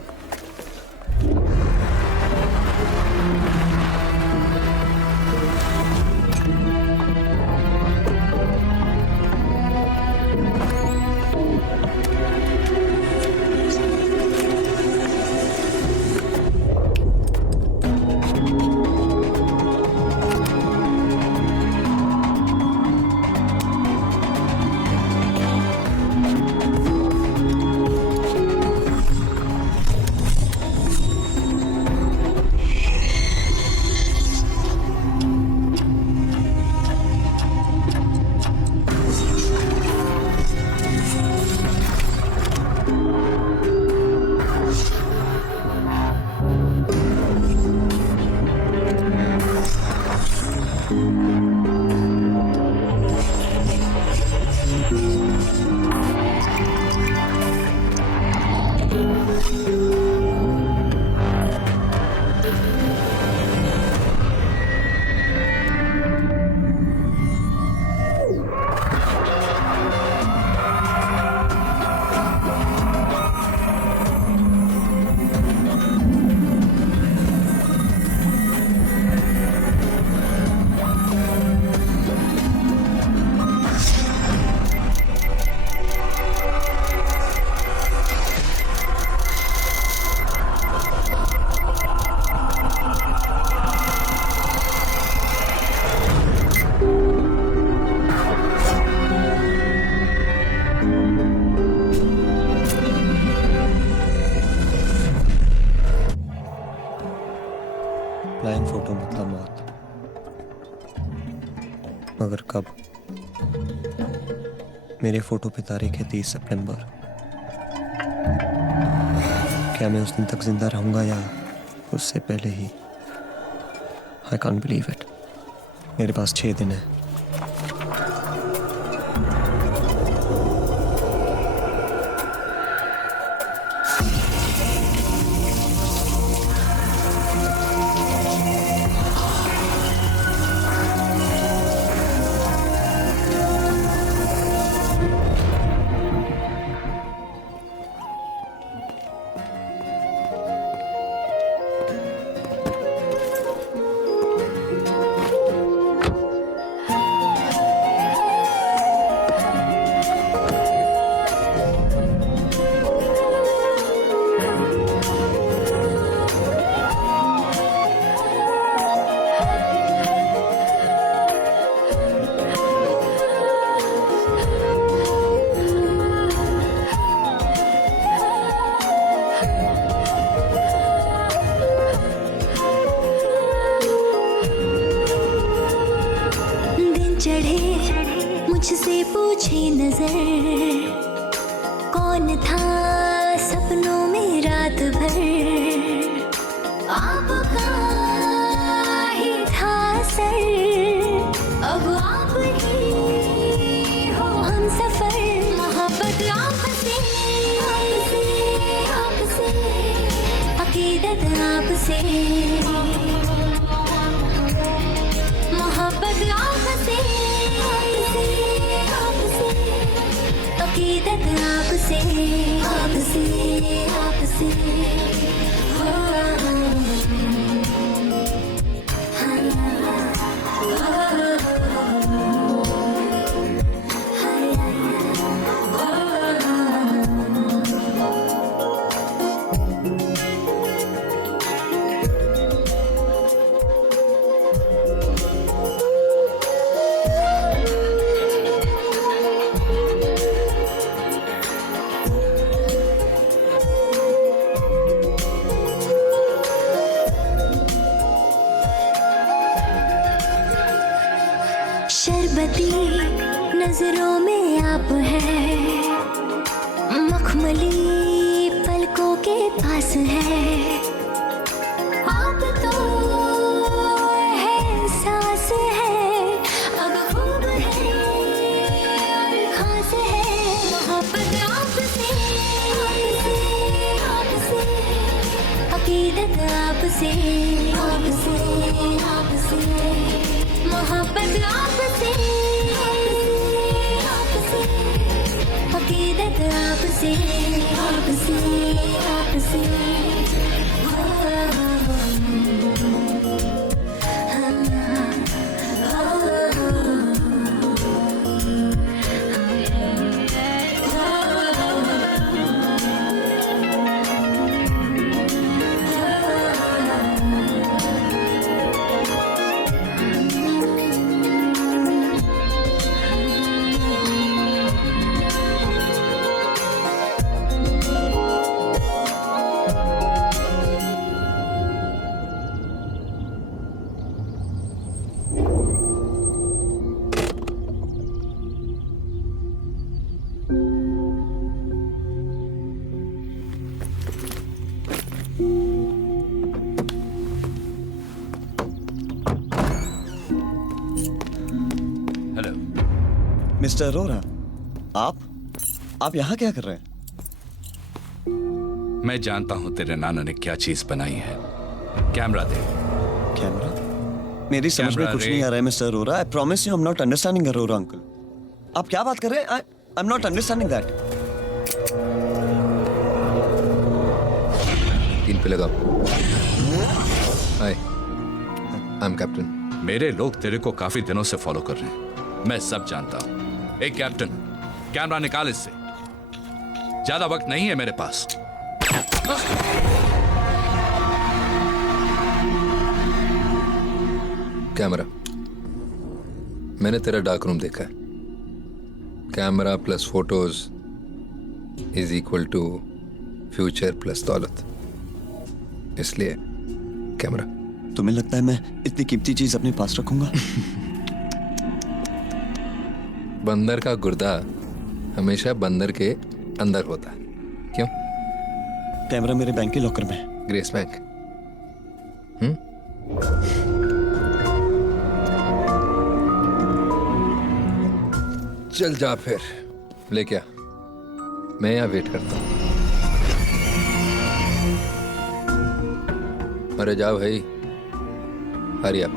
मगर कब? मेरे फोटो पे तारीख है 30 सितंबर। क्या मैं उस दिन तक जिंदा रहूंगा या उससे पहले ही? I can't believe it. मेरे पास 6 दिन है। चढ़े मुझसे पूछे नजर, कौन था सपनों में रात भर, आपका ही था सर, अब आप ही हो हम सफर, मोहब्बत आपसे, आपसे, अकीदत आपसे, मोहब्बत आपसे, अकीदत आपसे, आपसे, आपसे, शरबती नजरों में आप हैं, मखमली पलकों के पास है, आप तो है सांस है, अब खूब है और खास है, मोहब्बत आपसे, आपसे, अकीदत आपसे, आपसे, आपसे, मोहब्बत आपसे, आपसे, अकीदत आपसे, आपसे, आपसे, हेलो मिस्टर अरोरा, आप यहाँ क्या कर रहे हैं? मैं जानता हूँ तेरे नाना ने क्या चीज बनाई है। कैमरा दे। कैमरा? मेरी समझ में कैमरा कुछ रे। नहीं आ रहा है mister Arora. I promise you I am not understanding Arora uncle. आप क्या बात कर रहे हैं? I am not understanding that. 3 पे लगा। हाय, आई एम कैप्टन। मेरे लोग तेरे को काफी दिनों से फॉलो कर रहे हैं, मैं सब जानता हूँ। एक कैप्टन, कैमरा निकाल इससे, ज्यादा वक्त नहीं है मेरे पास। कैमरा, मैंने तेरा डार्क रूम देखा है। Camera plus photos is equal to future plus दौलत, इसलिए कैमरा। तुम्हें लगता है मैं इतनी कीमती चीज अपने पास रखूंगा? बंदर का गुर्दा हमेशा बंदर के अंदर होता है। क्यों? कैमरा मेरे बैंक के लॉकर में है। Grace bank. चल जा फिर, लेके आ, मैं यहाँ वेट करता हूँ। अरे जा भाई, हरी आप।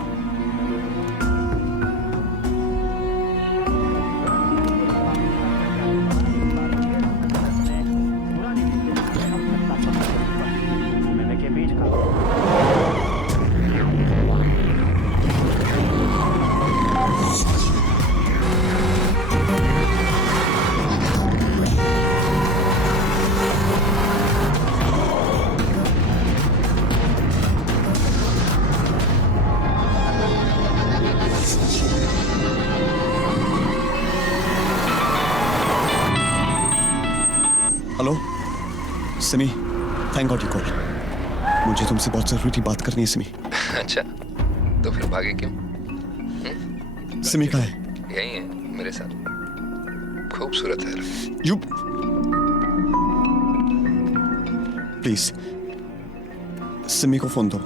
Hello Simi, thank God you call. मुझे तुमसे बहुत जरूरी बात करनी है सिमी। अच्छा, तो फिर भागे क्यों? सिमी कहाँ है? यही है मेरे साथ, खूबसूरत है। यू प्लीज सिमी को फोन दो,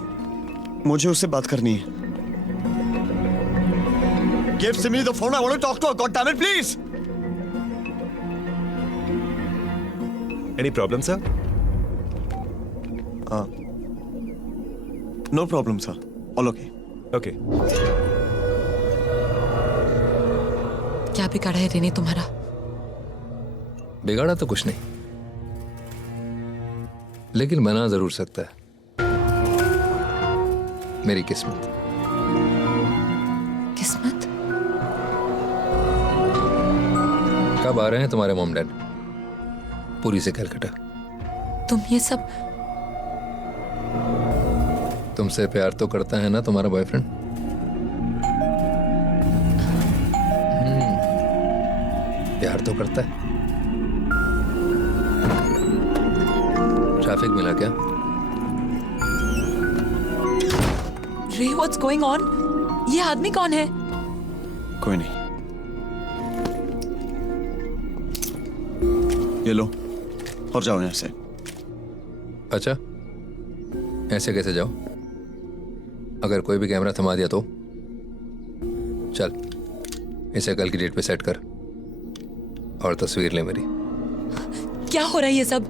मुझे उससे बात करनी है। Give Simi the phone. I want to talk to her. God damn it, please. Any problem, sir? No problem, sir. All okay. Okay. क्या बिगाड़ा है रेने तुम्हारा? बिगाड़ा तो कुछ नहीं, लेकिन बना जरूर सकता है। मेरी किस्मत। किस्मत? कब आ रहे हैं तुम्हारे मॉम डैड? पूरी से कलकत्ता। तुम ये सब? तुमसे प्यार तो करता है ना तुम्हारा बॉयफ्रेंड? प्यार तो करता है। ट्रैफिक मिला क्या? रे, व्हाट्स गोइंग ऑन? ये आदमी कौन है? कोई नहीं, ये लो और जाओ यहाँ से। अच्छा, ऐसे कैसे जाओ? अगर कोई भी कैमरा थमा दिया तो? चल, इसे कल की डेट पे सेट कर और तस्वीर ले मेरी। क्या हो रहा है ये सब?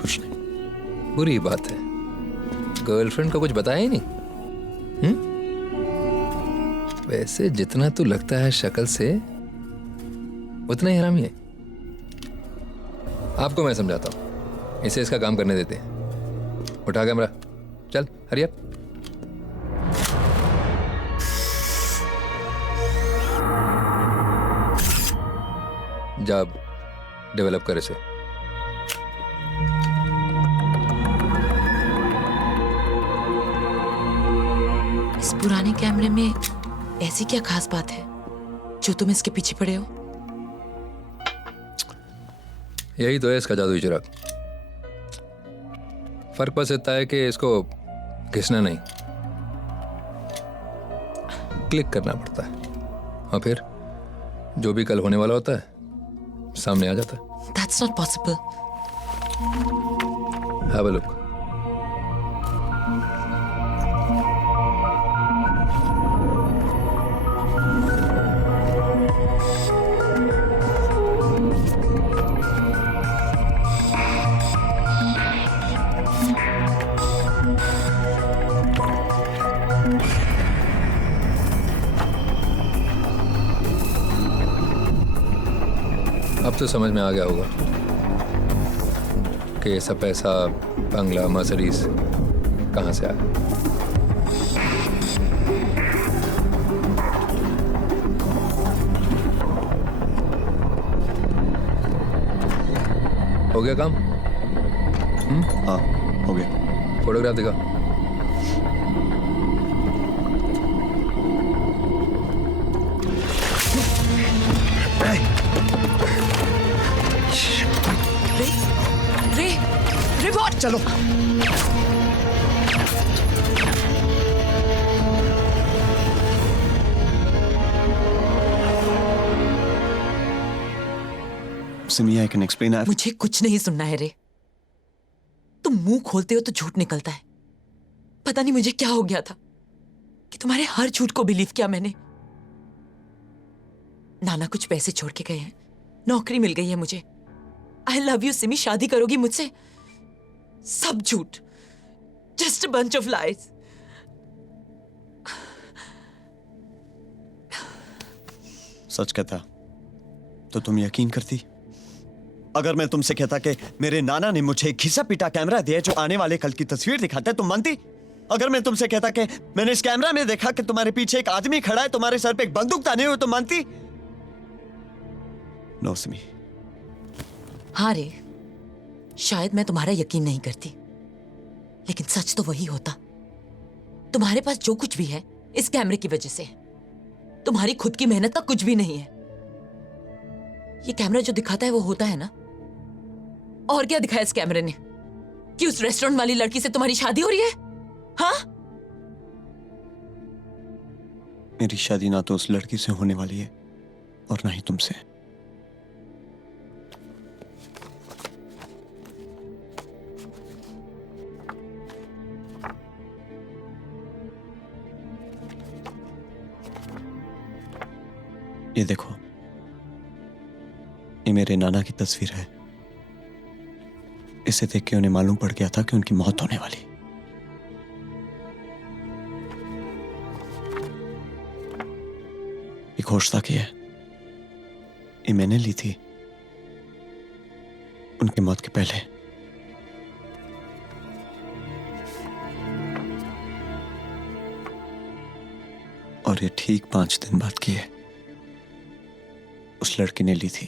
कुछ नहीं। बुरी बात है, गर्लफ्रेंड को कुछ बताया ही नहीं। वैसे जितना तू लगता है शक्ल से, उतना ही हरामी है। आपको मैं समझाता हूं, इसे इसका काम करने देते हैं। उठा कैमरा, चल हरी अप। जा डेवलप कर इसे। इस पुराने कैमरे में ऐसी क्या खास बात है जो तुम इसके पीछे पड़े हो? यही तो है इसका जादुई चिराग। फर्क बस इतना है कि इसको घिसना नहीं, क्लिक करना पड़ता है, और फिर जो भी कल होने वाला होता है सामने आ जाता है। That's not possible. Have a look. अब तो समझ में आ गया होगा कि ये सब पैसा, बंगला, मर्सिडीज कहाँ से आया। हो गया काम? हाँ, हो गया। फोटोग्राफ दिखा। रे, what? चलो। Simi, I can explain. मुझे कुछ नहीं सुनना है रे। तुम मुंह खोलते हो तो झूठ निकलता है। पता नहीं मुझे क्या हो गया था कि तुम्हारे हर झूठ को बिलीव किया मैंने। नाना कुछ पैसे छोड़ के गए हैं, नौकरी मिल गई है मुझे। आई लव यू सिमी, शादी करोगी मुझसे। सब झूठ, just a bunch of lies. सच कहता तो तुम यकीन करती? अगर मैं तुमसे कहता कि मेरे नाना ने मुझे एक घिसा पीटा कैमरा दिया जो आने वाले कल की तस्वीर दिखाता है, तुम मानती? अगर मैं तुमसे कहता कि मैंने इस कैमरा में देखा कि तुम्हारे पीछे एक आदमी खड़ा है, तुम्हारे सर पे एक बंदूक ताने हुए, तुम मानती? नो सिमी। हाँ रे, शायद मैं तुम्हारा यकीन नहीं करती, लेकिन सच तो वही होता। तुम्हारे पास जो कुछ भी है इस कैमरे की वजह से है। तुम्हारी खुद की मेहनत का कुछ भी नहीं है। ये कैमरा जो दिखाता है वो होता है ना। और क्या दिखाया इस कैमरे ने? कि उस रेस्टोरेंट वाली लड़की से तुम्हारी शादी हो रही है? हाँ? मेरी शादी ना तो उस लड़की से होने वाली है और ना ही तुमसे। ये देखो, ये मेरे नाना की तस्वीर है। इसे देख के उन्हें मालूम पड़ गया था कि उनकी मौत होने वाली। ये घोषणा की है, ये मैंने ली थी उनकी मौत के पहले। और ये ठीक 5 दिन बाद की है। उस लड़की ने ली थी।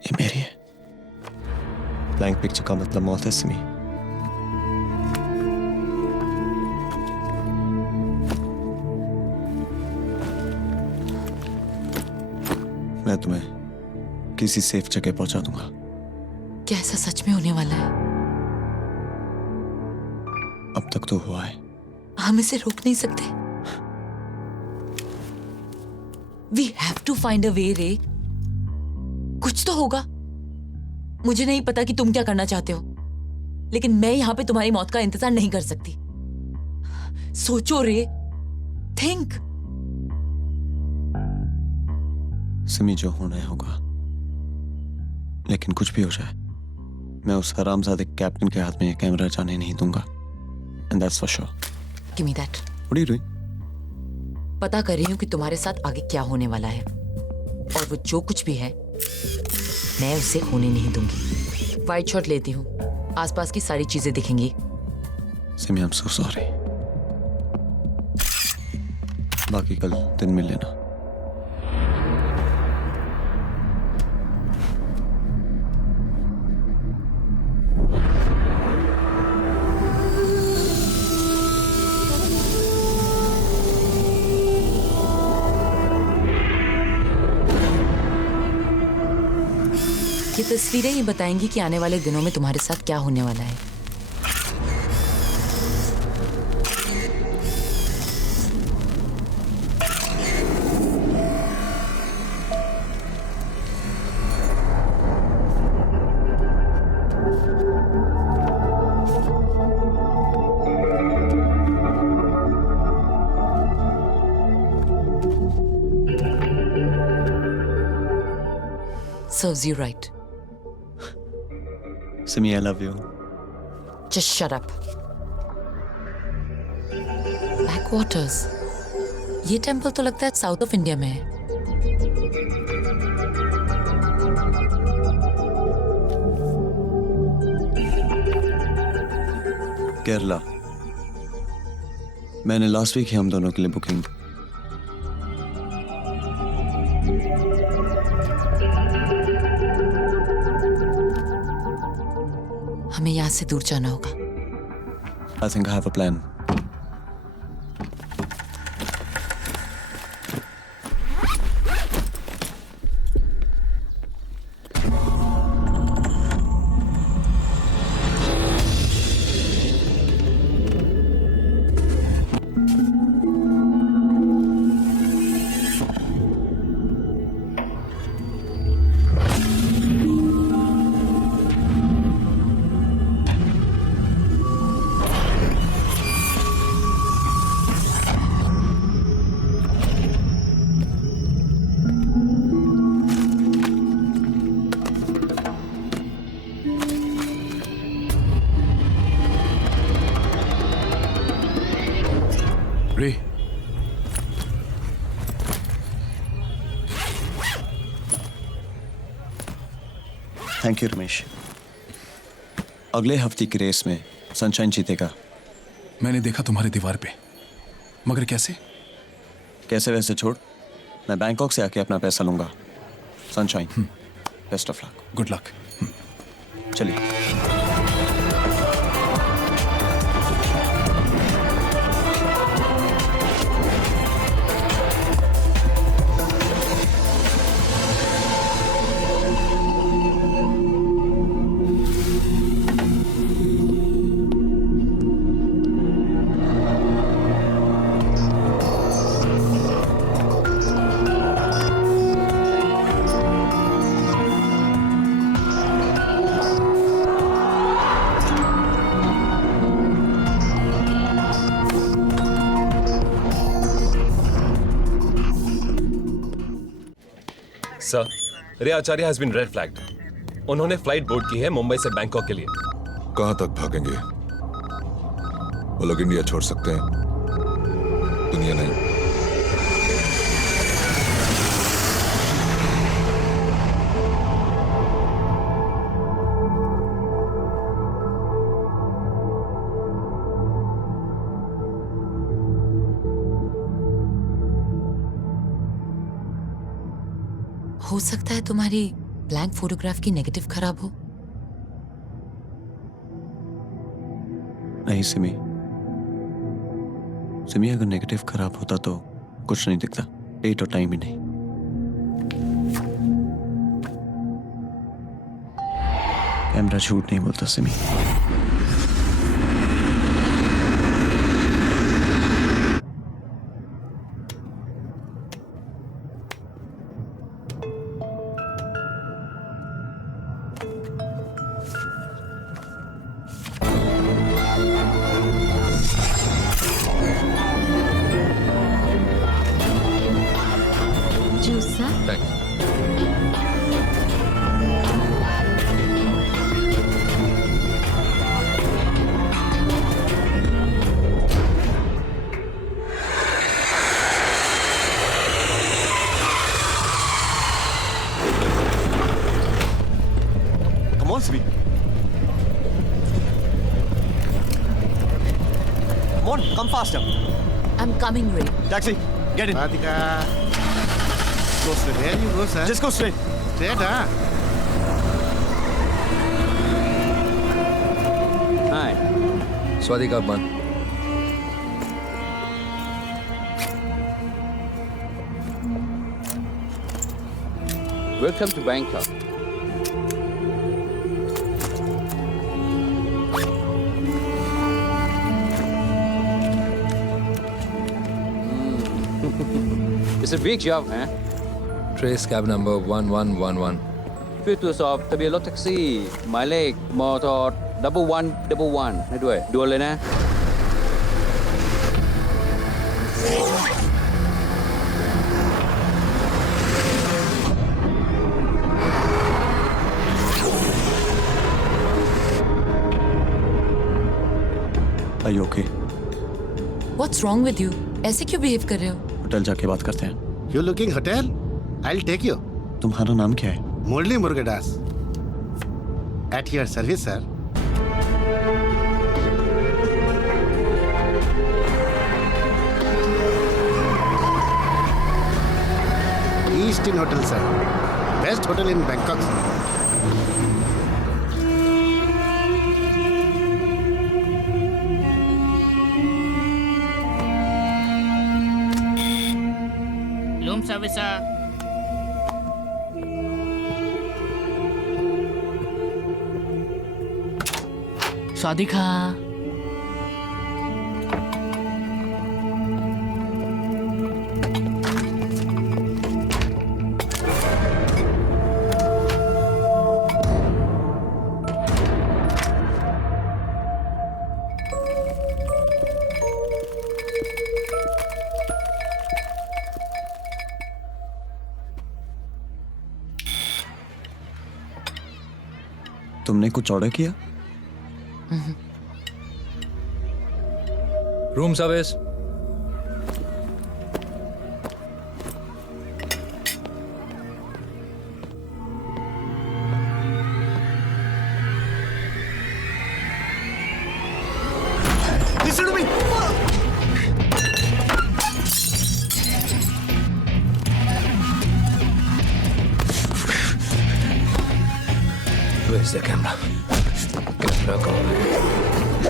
ये मेरी है। ब्लैंक पिक्चर का मतलब मौत है सिमी। मैं तुम्हें किसी सेफ जगह पहुंचा दूंगा। क्या ऐसा सच में होने वाला है? अब तक तो हुआ है। हम इसे रोक नहीं सकते। We have to find a way, रे। कुछ तो होगा। मुझे नहीं पता कि तुम क्या करना चाहते हो, लेकिन मैं यहां पे तुम्हारी मौत का इंतजार नहीं कर सकती। सोचो रे, थिंक। सिमी, जो होना है होगा, लेकिन कुछ भी हो जाए मैं उस हरामजादे कैप्टन के हाथ में ये कैमरा जाने नहीं दूंगा। And that's for sure. Give me that. What are you doing? पता कर रही हूँ कि तुम्हारे साथ आगे क्या होने वाला है, और वो जो कुछ भी है मैं उसे होने नहीं दूंगी। वाइट शॉट लेती हूँ, आसपास की सारी चीजें दिखेंगी। Simi, I'm so sorry. बाकी कल दिन मिल लेना। ये तस्वीरें ही बताएंगी कि आने वाले दिनों में तुम्हारे साथ क्या होने वाला है। Serves you right. Simi, I love you. Just shut up. Backwaters. ये टेम्पल तो लगता है साउथ ऑफ इंडिया में है। केरला। मैंने लास्ट वीक ही हम दोनों के लिए बुकिंग। हमें यहाँ से दूर जाना होगा। I think I have a plan. रे थैंक यू रमेश। अगले हफ्ते की रेस में सनशाइन जीतेगा। मैंने देखा तुम्हारी दीवार पे, मगर कैसे? कैसे वैसे छोड़, मैं बैंकॉक से आके अपना पैसा लूंगा। Sunshine, best of luck. Good luck. चलिए। सर, रे आचार्य हैज बीन रेड फ्लैग्ड। उन्होंने फ्लाइट बोर्ड की है मुंबई से बैंकॉक के लिए। कहां तक भागेंगे? वो लोग इंडिया छोड़ सकते हैं, दुनिया नहीं। हो सकता है तुम्हारी ब्लैंक फोटोग्राफ की नेगेटिव खराब हो। नहीं सिमी, सिमी अगर नेगेटिव खराब होता तो कुछ नहीं दिखता। डेट और टाइम ही नहीं। कैमरा झूठ नहीं बोलता Simi. Come faster. I'm coming, Ray. Taxi, get in. Radhika. Go straight. Where you go, sir? Just go straight. Straight, huh? Hi. Swadika Ban. Welcome to Bangkok. It's a big job, man. Trace cab number 1111. Phía trụ sởทะเบียนรถแท็กซี่หมายเลขมท1111ให้ด้วยด่วนเลยนะ Are you okay? What's wrong with you? ऐसे क्यों बिहेव कर रहे हो? होटल जाके बात करते हैं। You looking hotel? I'll take you. तुम्हारा नाम क्या है? Murli Murugadas. At your service, sir. Eastern Hotel, sir. Best hotel in Bangkok, sir. Room service, sir. Swadika. तुमने कुछ ऑर्डर किया? Room service. Listen to me. Where's the camera? Camera कहाँ है?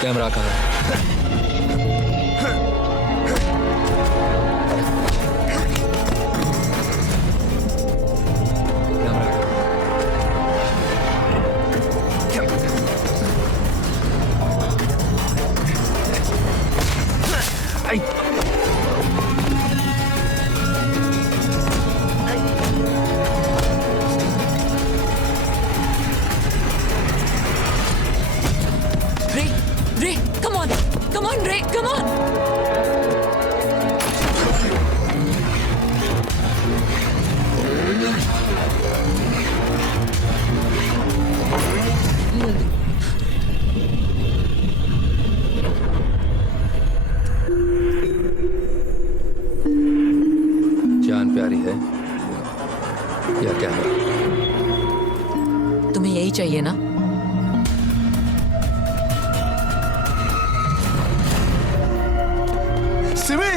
कैमरा कहाँ है? Ray, come on, Ray, come on. जान प्यारी है या क्या है? तुम्हें यही चाहिए ना? Simi!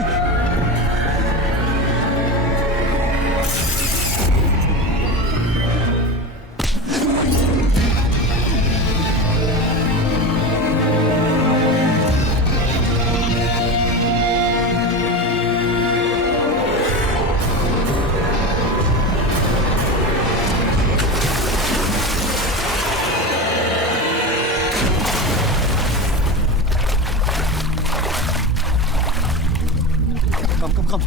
Come.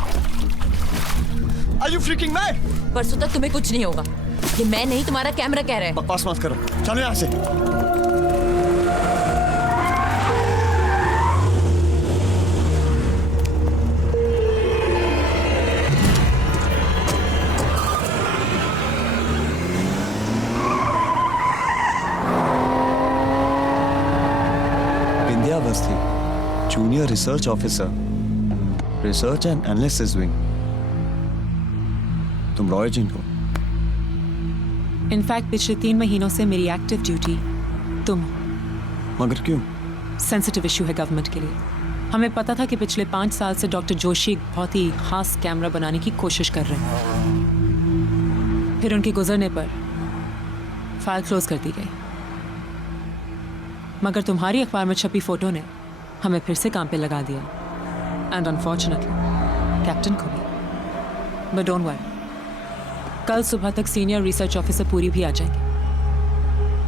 Are you freaking mad? परसों तक तुम्हें कुछ नहीं होगा। ये मैं नहीं, तुम्हारा कैमरा कह रहा है। बकवास मत करो, चलो यहाँ से। Vindhyavasthi, junior research officer, research and analysis wing. तुम रॉय जिन हो? इनफैक्ट पिछले 3 महीनों से मेरी एक्टिव ड्यूटी तुम। मगर क्यों? सेंसिटिव इशू है गवर्नमेंट के लिए। हमें पता था कि पिछले 5 साल से डॉक्टर जोशी एक बहुत ही खास कैमरा बनाने की कोशिश कर रहे हैं। फिर उनके गुजरने पर फाइल क्लोज कर दी गई। मगर तुम्हारी अखबार में छपी फोटो ने हमें फिर से काम पे लगा दिया। एंड अनफॉर्चुनेटली कैप्टन को भी। बट डोंट वरी, कल सुबह तक सीनियर रिसर्च ऑफिसर पूरी भी आ जाएंगे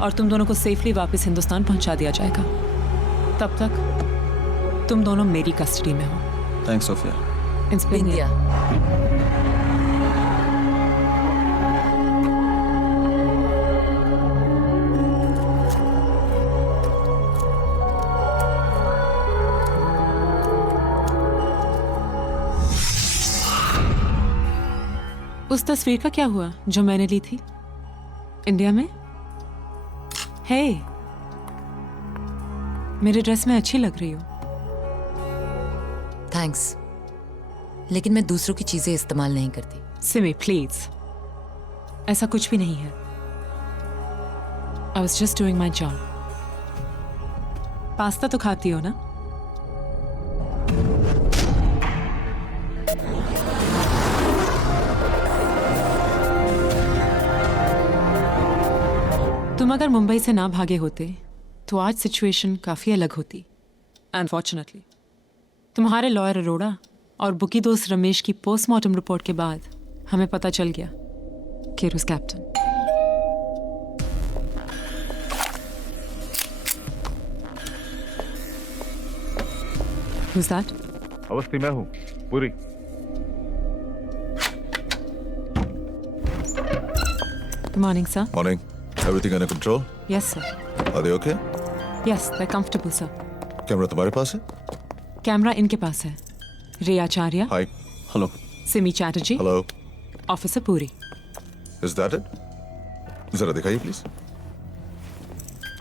और तुम दोनों को सेफली वापस हिंदुस्तान पहुंचा दिया जाएगा। तब तक तुम दोनों मेरी कस्टडी में हो। Thanks Sophia. इंस्पेक्टर उस तस्वीर का क्या हुआ जो मैंने ली थी इंडिया में? हे, मेरे ड्रेस में अच्छी लग रही हो। थैंक्स, लेकिन मैं दूसरों की चीजें इस्तेमाल नहीं करती। सिमी प्लीज, ऐसा कुछ भी नहीं है। I was just doing my job. Pasta तो खाती हो ना? तुम अगर मुंबई से ना भागे होते तो आज सिचुएशन काफ़ी अलग होती। अनफॉर्चुनेटली तुम्हारे लॉयर अरोड़ा और बुकी दोस्त रमेश की पोस्टमार्टम रिपोर्ट के बाद हमें पता चल गया कि उस कैप्टन। Who's that? अवस्थी मैं हूँ, पूरी। Good morning, sir. Morning. Everything under control? Yes, sir. Are they okay? Yes, they're comfortable, sir. Camera तुम्हारे पास है? कैमरा इनके पास है। Ray Acharya. Hi. Hello. Simi Chatterjee. Hello. Officer Puri. Is that it? जरा दिखाइए please.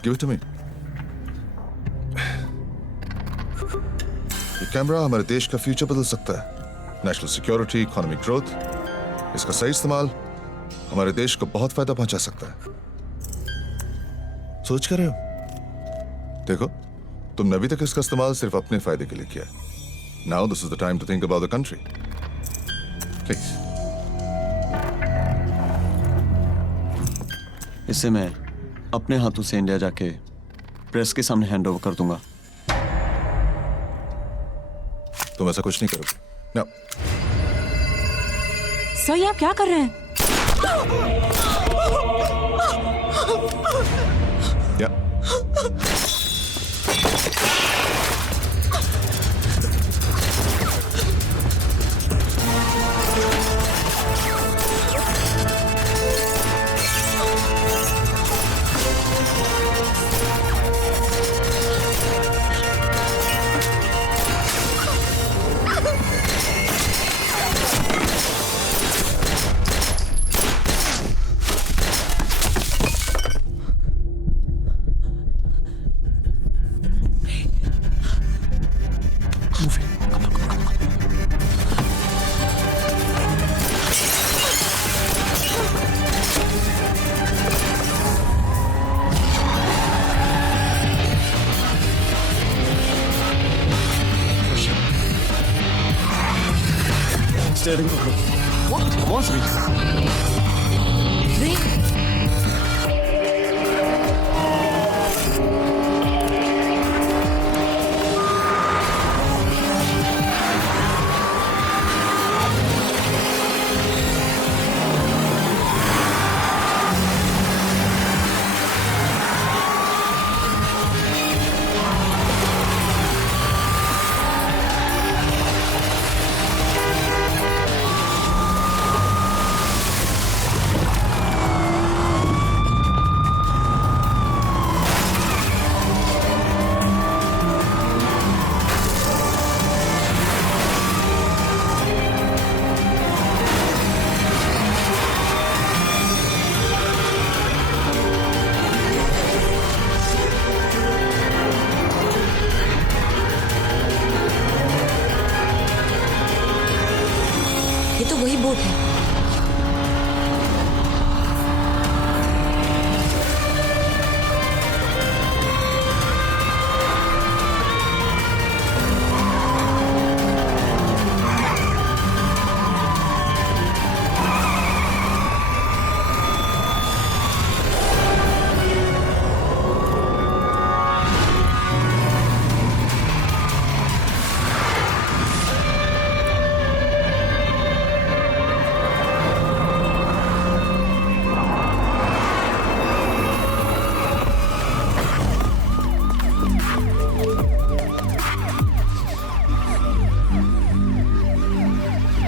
Give it to me. ये कैमरा हमारे देश का फ्यूचर बदल सकता है। नेशनल सिक्योरिटी, इकोनॉमिक ग्रोथ, इसका सही इस्तेमाल हमारे देश को बहुत फायदा पहुंचा सकता है। सोच कर रहे हो? देखो, तुमने अभी तक इसका इस्तेमाल सिर्फ अपने फायदे के लिए किया। Now this is the time to think about the country. Please. इसे मैं अपने हाथों से इंडिया जाके प्रेस के सामने हैंड ओवर कर दूंगा। तुम ऐसा कुछ नहीं करोगे। No. सर, ये आप क्या कर रहे हैं? Yeah. स्टीयरिंग पकड़ो। What? Boss भी। ये तो वही बोट है।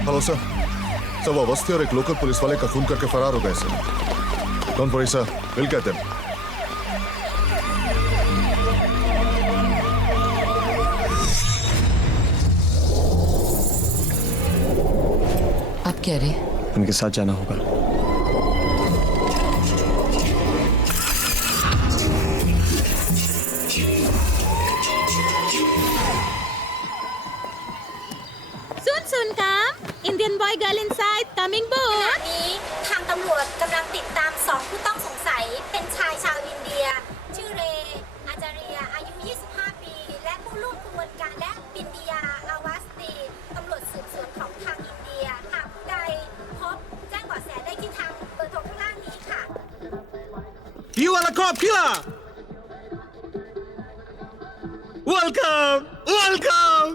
Hello sir. सब अवस्थी और एक लोकल पुलिस वाले का खून करके फरार हो गए sir. Don't worry sir, will get them. आप कह रहे? उनके साथ जाना होगा। सुन काम, Indian boy girl inside coming boat. ขณะนี้ทางตำรวจกำลังติดตาม2ผู้ต้องสงสัยเป็นชายชาวอินเดียชื่อเรอาจาเรียอายุ 25 ปีและผู้ร่วมขบวนการและบินเดียอาวาสตีตำรวจสืบสวนของทางอินเดียหากผู้ใดพบแจ้งเบาะแสได้ที่ทางเบอร์โทรข้างล่างนี้ค่ะ You are a cop killer. Welcome, welcome.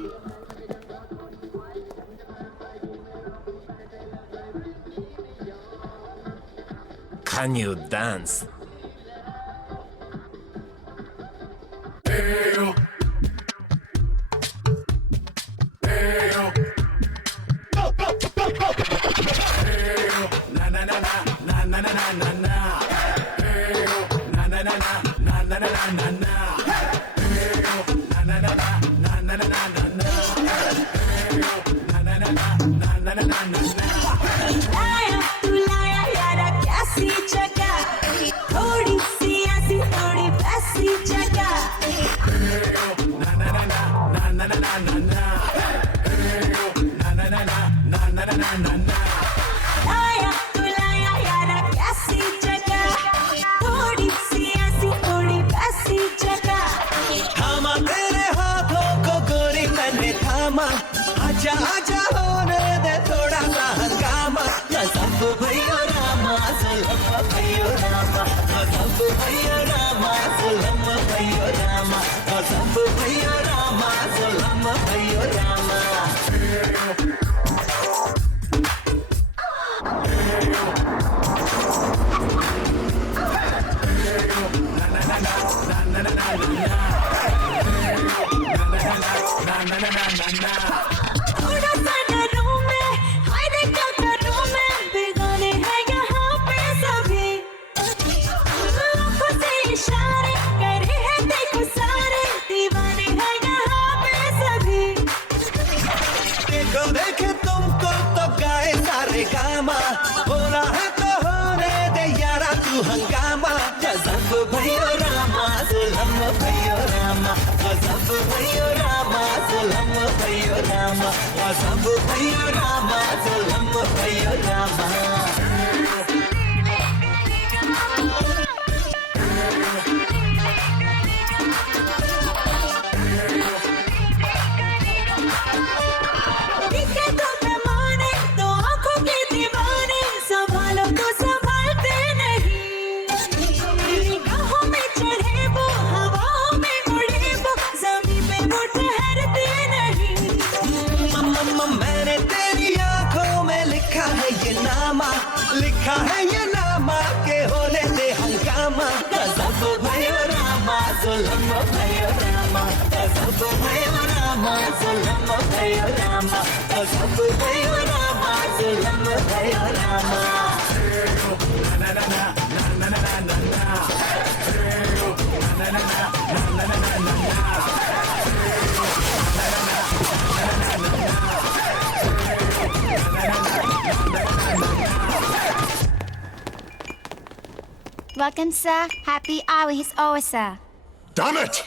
Can you dance? थोड़ी सी ऐसी थोड़ी वैसी लाया तू लाया यारा कैसी जगह, थोड़ी सी ऐसी थोड़ी वैसी जगह। थामा तेरे हाथों को गोरी मैंने थामा, आजा आजा होने दे थोड़ा सा हंगामा। गजब भैया रामा जुल्म भैया रामा, गजब भैया रामा जुल्म भैया रामा, गजब भैया रामा जुल्म भैया रामा। थोड़ा सा डरूं मैं, हाय रे क्या करूं मैं, बेगाने हैं यहाँ पे सभी। आँखों से इशारे करे हैं देखो सारे, दीवाने हैं यहाँ पे सभी। देखो देखे तुमको तो गाए सारे गामा, हो रहा है तो होने दे यारा तू हंगामा। गजब भैया रामा जुल्म भैया रामा, गजब भैया रामा जुल्म भैया रामा, गजब भैया रामा जुल्म भैया रामा। दिखे तो पैमाने तो आँखों के दीवाने, संभालो तो संभालते नहीं। निगाहों में चढ़े वो हवाओं में उड़े वो, ज़मीन पे वो ठहरते नहीं। मैंने तेरी आंखों में लिखा है ये नामा, लिखा है ये नामा के होने दे हंगामा। गजब भैया रामा जुल्म भैया रामा, गजब भैया रामा जुल्म भैया रामा, गजब भैया रामा जुल्म भैया Rama. Welcome, sir. Happy hour is over, sir. Damn it!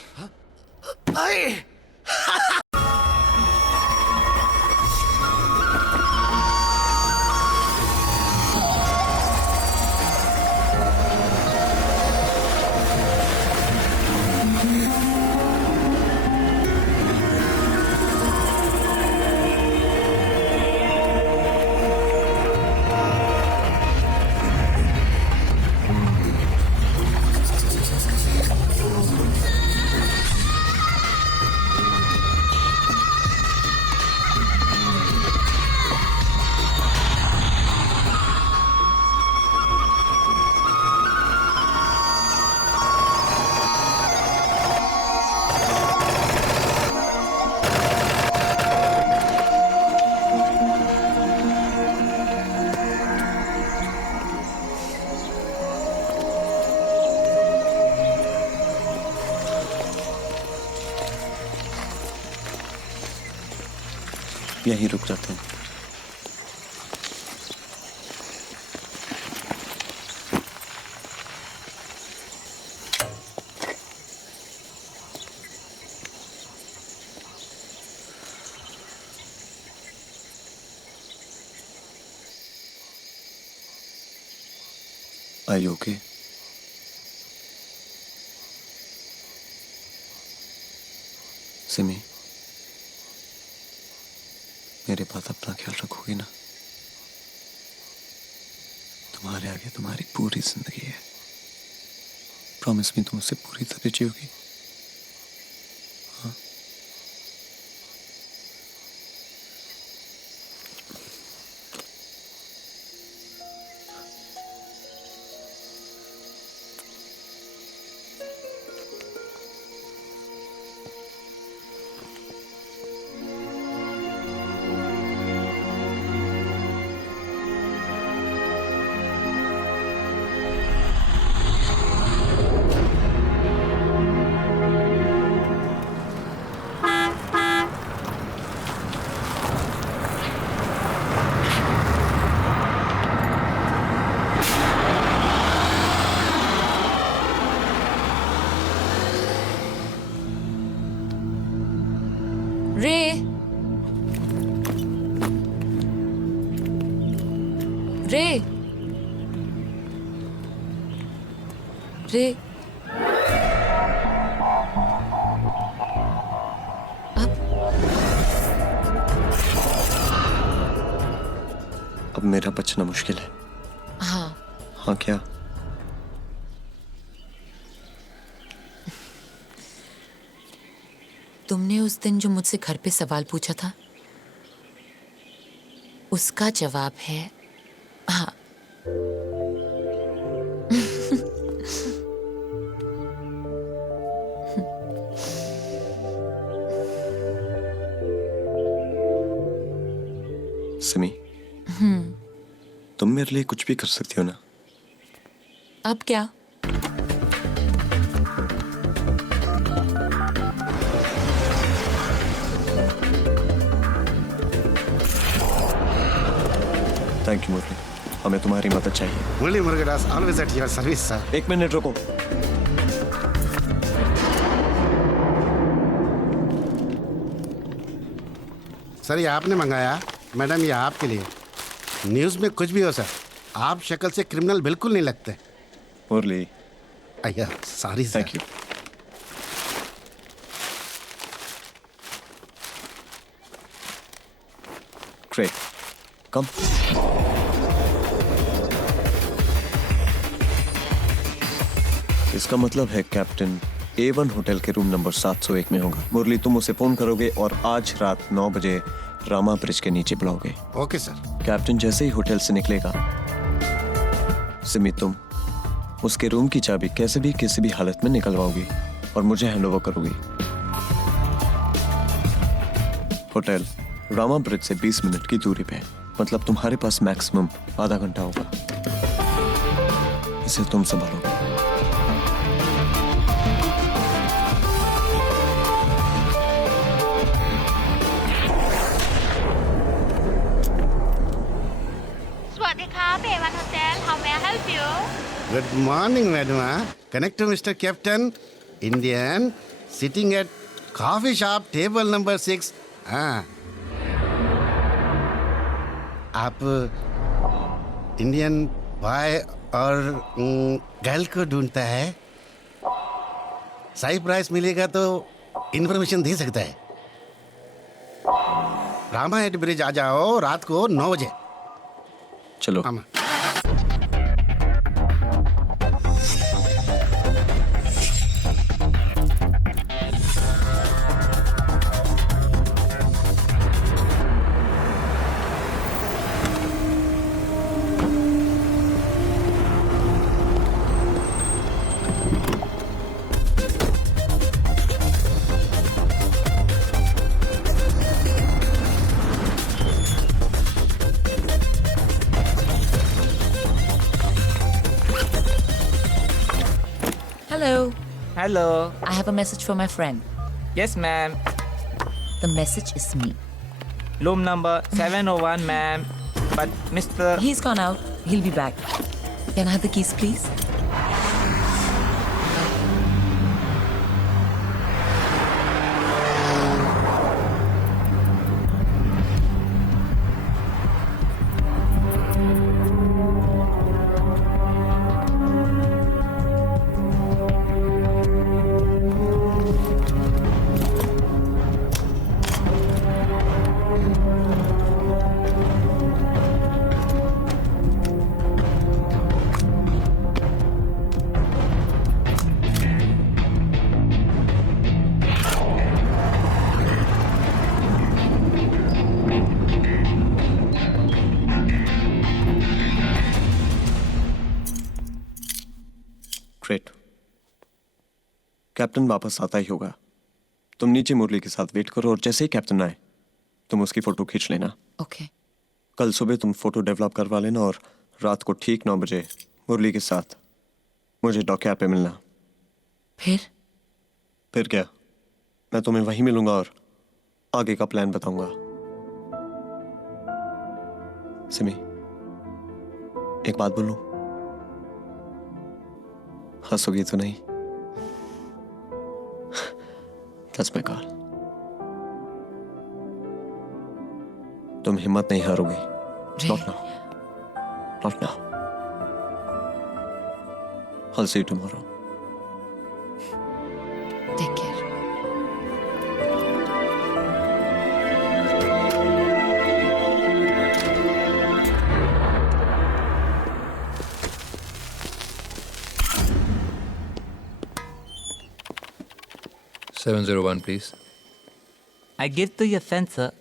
यहीं रुक जाते हैं। Are you okay? सिमी, मेरे बात अपना ख्याल रखोगी ना? तुम्हारे आगे तुम्हारी पूरी जिंदगी है। प्रॉमिस मी तुम उससे पूरी तरह जियोगी। हाँ? अरे अब मेरा बचना मुश्किल है। हाँ हाँ क्या? तुमने उस दिन जो मुझसे घर पे सवाल पूछा था, उसका जवाब है हाँ। सिमी, तुम मेरे लिए कुछ भी कर सकती हो ना? अब क्या? थैंक यू मुरली, हमें तुम्हारी मदद चाहिए। Murli Murugadas, always at your service sir. एक मिनट रुको। सर ये आपने मंगाया, मैडम ये आपके लिए। न्यूज़ में कुछ भी हो सर, आप शक्ल से क्रिमिनल बिल्कुल नहीं लगते। मुरली, अय्या sorry sir. Thank you. Great, come. इसका मतलब है कैप्टन A1 होटल के रूम नंबर 701 में होगा। मुरली, तुम उसे फोन करोगे और आज रात 9 बजे रामा ब्रिज के नीचे बुलाओगे। Okay sir. कैप्टन जैसे ही होटल से निकलेगा, सिमी तुम उसके रूम की चाबी कैसे भी किसी भी हालत में निकलवाओगी और मुझे हैंडओवर करोगी। होटल रामा ब्रिज से 20 मिनट की दूरी पे, मतलब तुम्हारे पास मैक्सिमम आधा घंटा होगा। इसे तुम संभालोगे। Good morning, madam. Connect to Mr. Captain, Indian, sitting at coffee shop, table number 6. हाँ. आप इंडियन बॉय और गर्ल को ढूंढता है? सही प्राइस मिलेगा तो इन्फॉर्मेशन दे सकता है। रामा एट ब्रिज आ जाओ रात को 9 बजे। चलो। Hello. Hello. I have a message for my friend. Yes, ma'am. The message is me. Room number 701, ma'am. But Mr. He's gone out. He'll be back. Can I have the keys, please? Great. Captain वापस आता ही होगा। तुम नीचे मुरली के साथ वेट करो और जैसे ही कैप्टन आए तुम उसकी फोटो खींच लेना। ओके। कल सुबह तुम फोटो डेवलप करवा लेना और रात को ठीक 9 बजे मुरली के साथ मुझे डॉकयार्ड पे मिलना। फिर क्या, मैं तुम्हें वहीं मिलूंगा और आगे का प्लान बताऊंगा। सिमी, एक बात बोलूं? हंसोगी तो नहीं? That's my call. तुम हिम्मत नहीं हारोगी। Not now. Not now. I'll see you tomorrow. Take care. $701, please. I give to your sensor.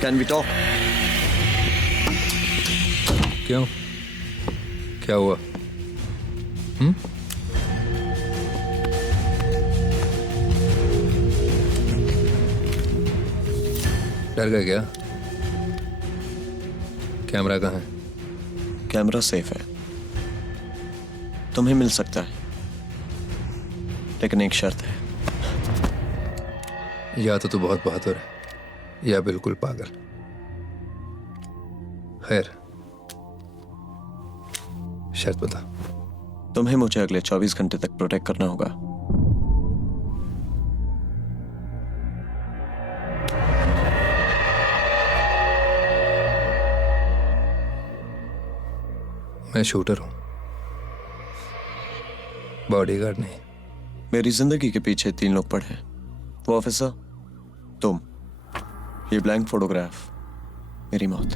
Can we talk? क्यों? क्या हुआ? डर गया क्या? कैमरा कहाँ है? कैमरा सेफ है, तुम्हें मिल सकता है, लेकिन एक शर्त है। या तो तू बहुत बहादुर है या बिल्कुल पागल। खैर, शर्त बता। तुम्हें मुझे अगले 24 घंटे तक प्रोटेक्ट करना होगा। मैं शूटर हूं, बॉडीगार्ड नहीं। मेरी जिंदगी के पीछे 3 लोग पड़े हैं। वो ऑफिसर, तुम, ये ब्लैंक फोटोग्राफ, मेरी मौत।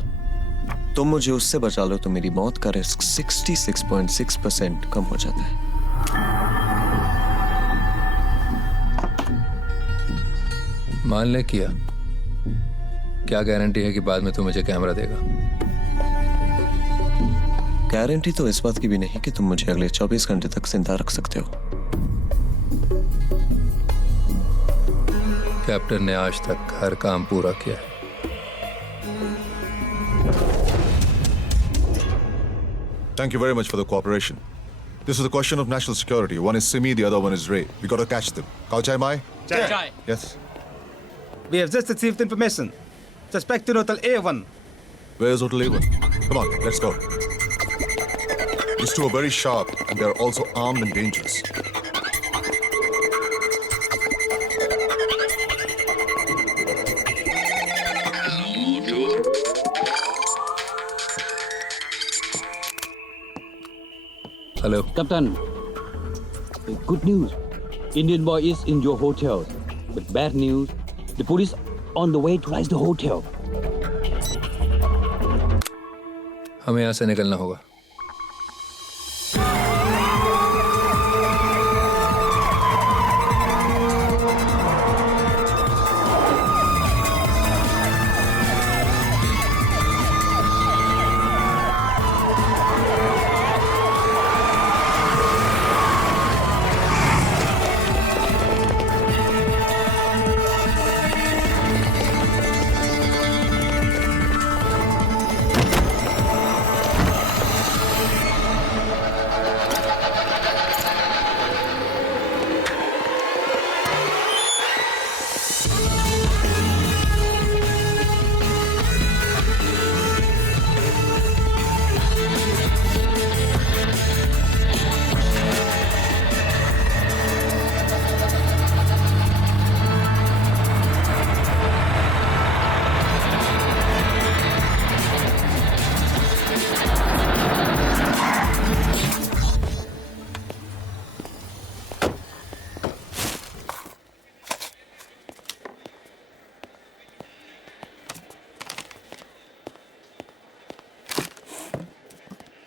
तुम मुझे उससे बचा लो तो मेरी मौत का रिस्क 66.6% कम हो जाता है। मान ले किया, क्या गारंटी है कि बाद में तू मुझे कैमरा देगा? गारंटी तो इस बात की भी नहीं कि तुम मुझे अगले 24 घंटे तक जिंदा रख सकते हो। कैप्टन ने आज तक हर काम पूरा किया है। Thank you very much for the cooperation. This is a question of national security. One is Simi, the other one is Ray. We got to catch them. Kao Chai Mai? Chai. Yes. We have just received information. Suspect in Hotel A1. Where is Hotel A1? Come on, let's go. These two are very sharp and they are also armed and dangerous. Hello. Captain, good news. Indian boy is in your hotel. But bad news, the police on the way to raise the hotel. हमें यहाँ से निकलना होगा।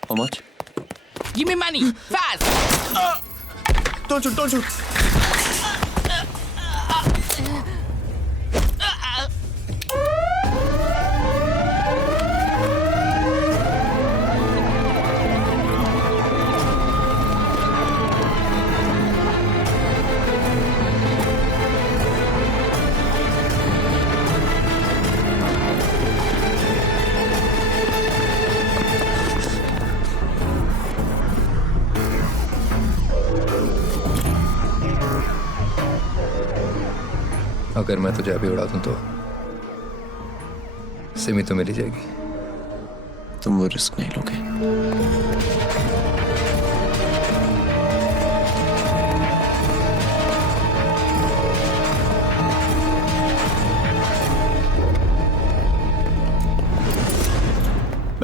How much? Give me money, fast! Don't shoot, don't shoot! अगर मैं तुझे अभी उड़ा दूं तो सिमी तो मिल ही जाएगी। तुम वो रिस्क नहीं लोगे।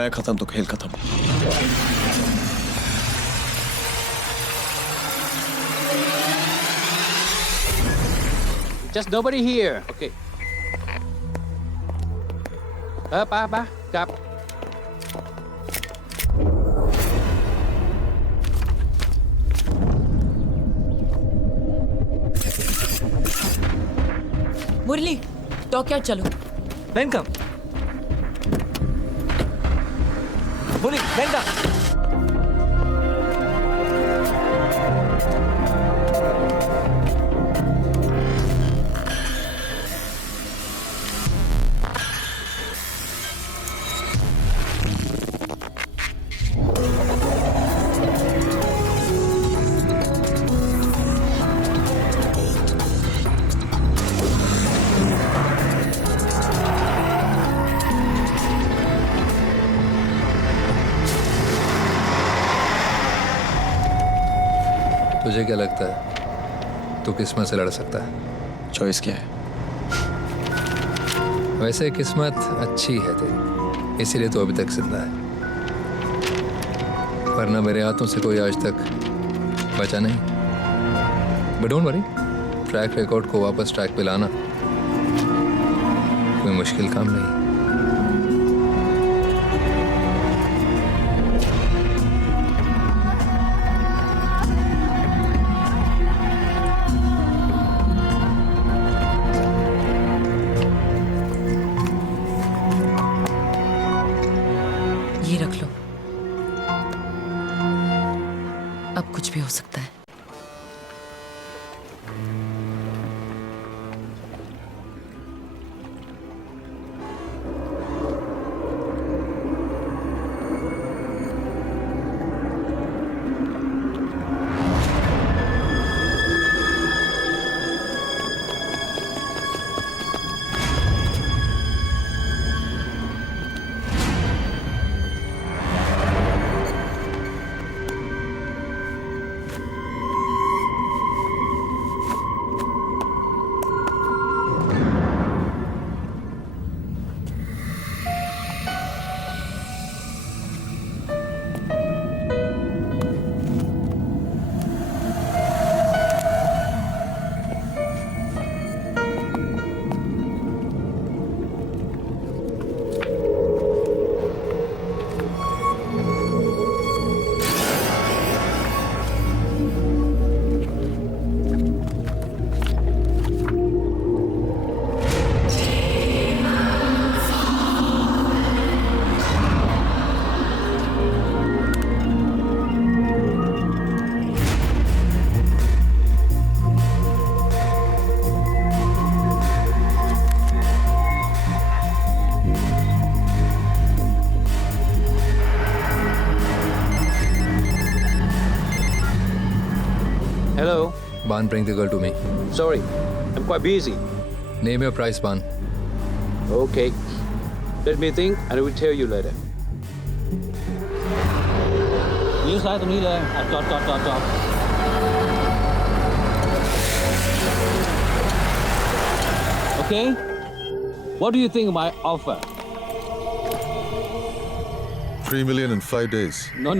मैं खत्म तो खेल खत्म। Just nobody here. Okay. Ba, gap. Murali dockyard चलो। Welcome Murali welcome. तुझे क्या लगता है तू किस्मत से लड़ सकता है? चॉइस क्या है? वैसे किस्मत अच्छी है तेरी, इसीलिए तो अभी तक जिंदा है, वरना मेरे हाथों से कोई आज तक बचा नहीं। But don't worry, track record को वापस ट्रैक पे लाना कोई मुश्किल काम नहीं। ये रख लो, अब कुछ भी हो सकता है। Hello. Ban, bring the girl to me. Sorry, I'm quite busy. Name your price, Ban. Okay. Let me think and I will tell you later. เลี้ยวซ้ายตรงนี้เลยจอด Okay. What do you think of my offer? 3 million in 5 days. No.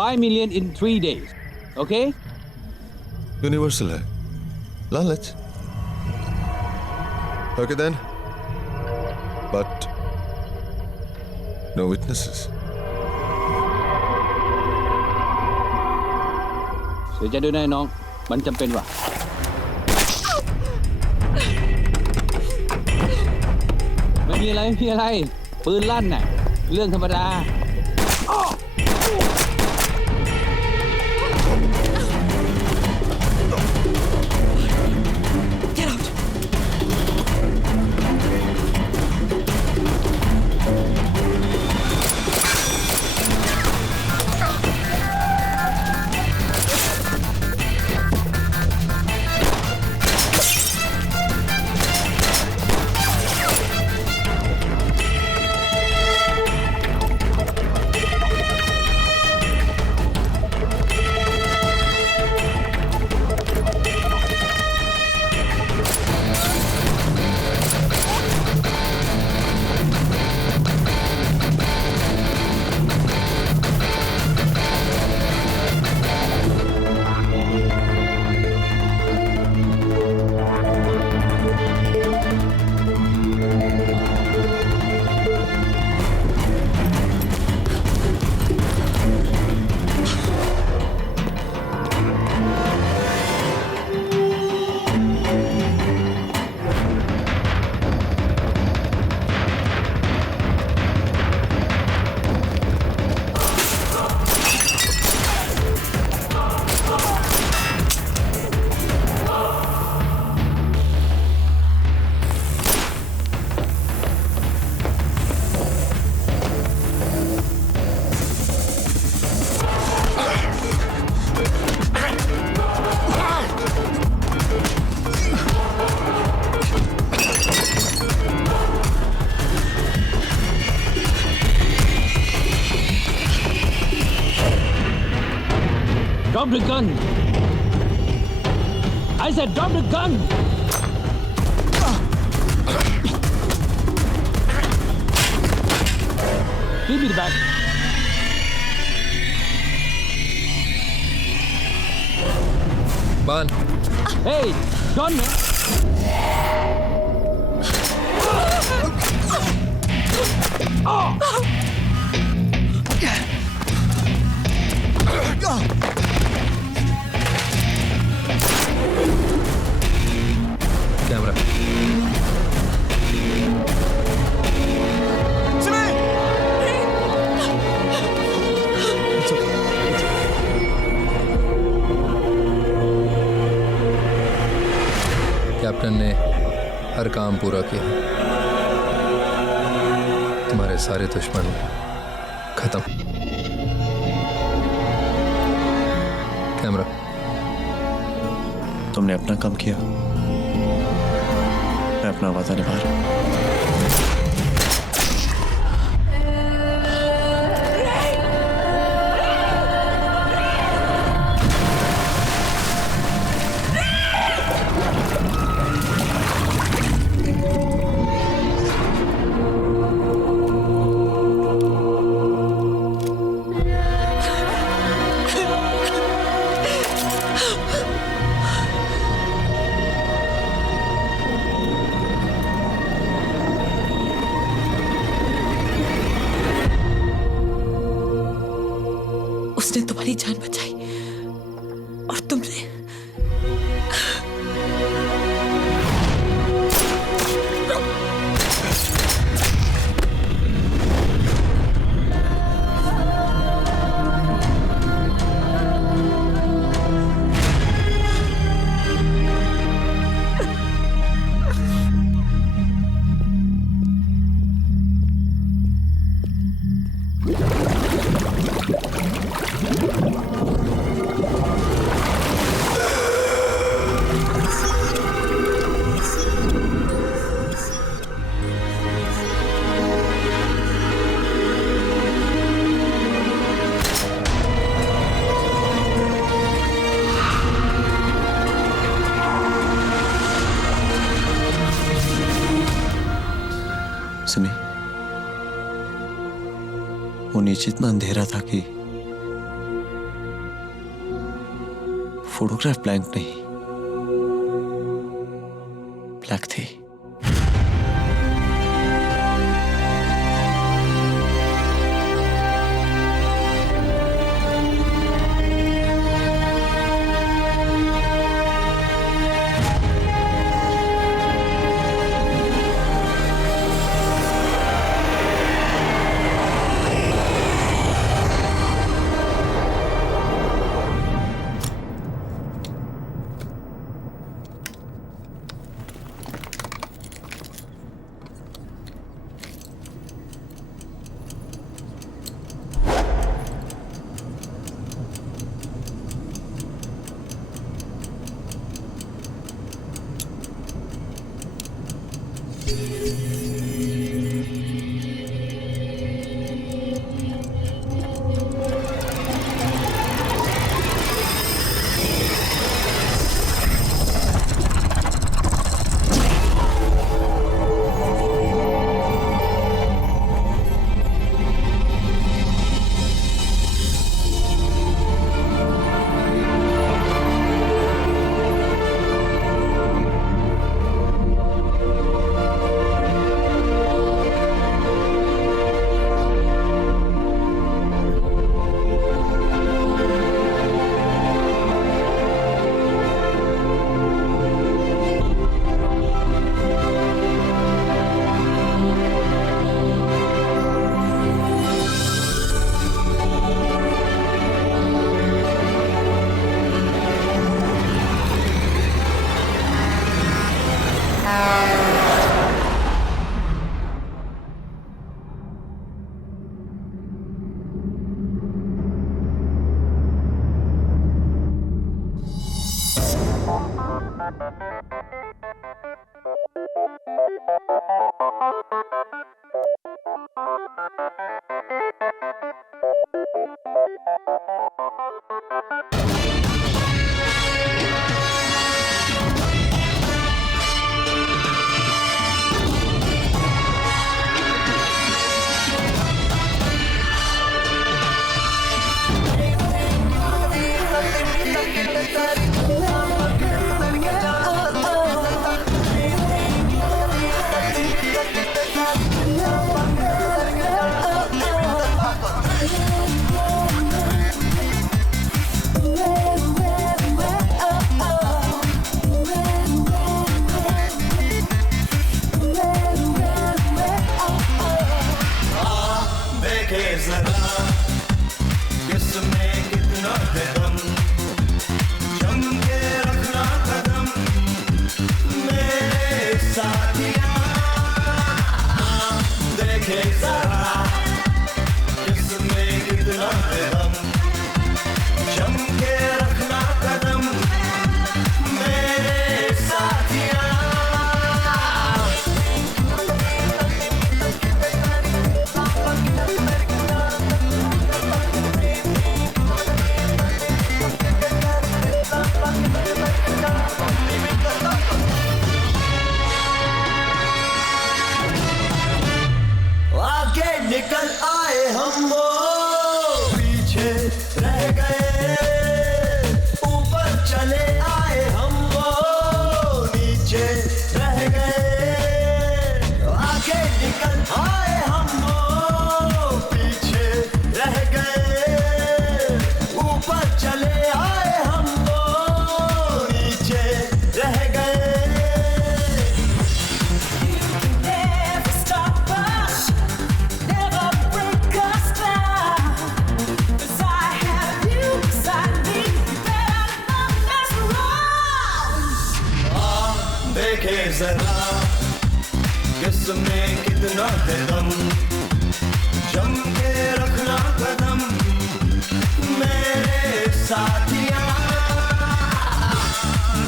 5 million in 3 days. Okay? Universal hai. Let's. Okay then. But no witnesses.เสียใจด้วยนะน้อง มันจำเป็นว่ะ ไม่มีอะไรปืนลั่นน่ะ เรื่องธรรมดา Hey, Drop the gun. I said drop the gun. Give me the bag. Ban. Hey, Don. Camera. Captain ने हर काम पूरा किया। तुम्हारे सारे दुश्मन खत्म। कैमरा। तुमने अपना काम किया, मैं अपना वादा निभा रहा हूं। उसने तुम्हारी जान बचाई और तुमने सुनी, वो नीचे इतना अंधेरा था कि फोटोग्राफ ब्लैंक नहीं, ब्लैक थी। देखे जरा किसमें कितना है दम, जम के रखना कदम मेरे साथिया,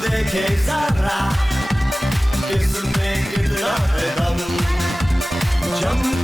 देखे जरा किसमें कितना है दम, जम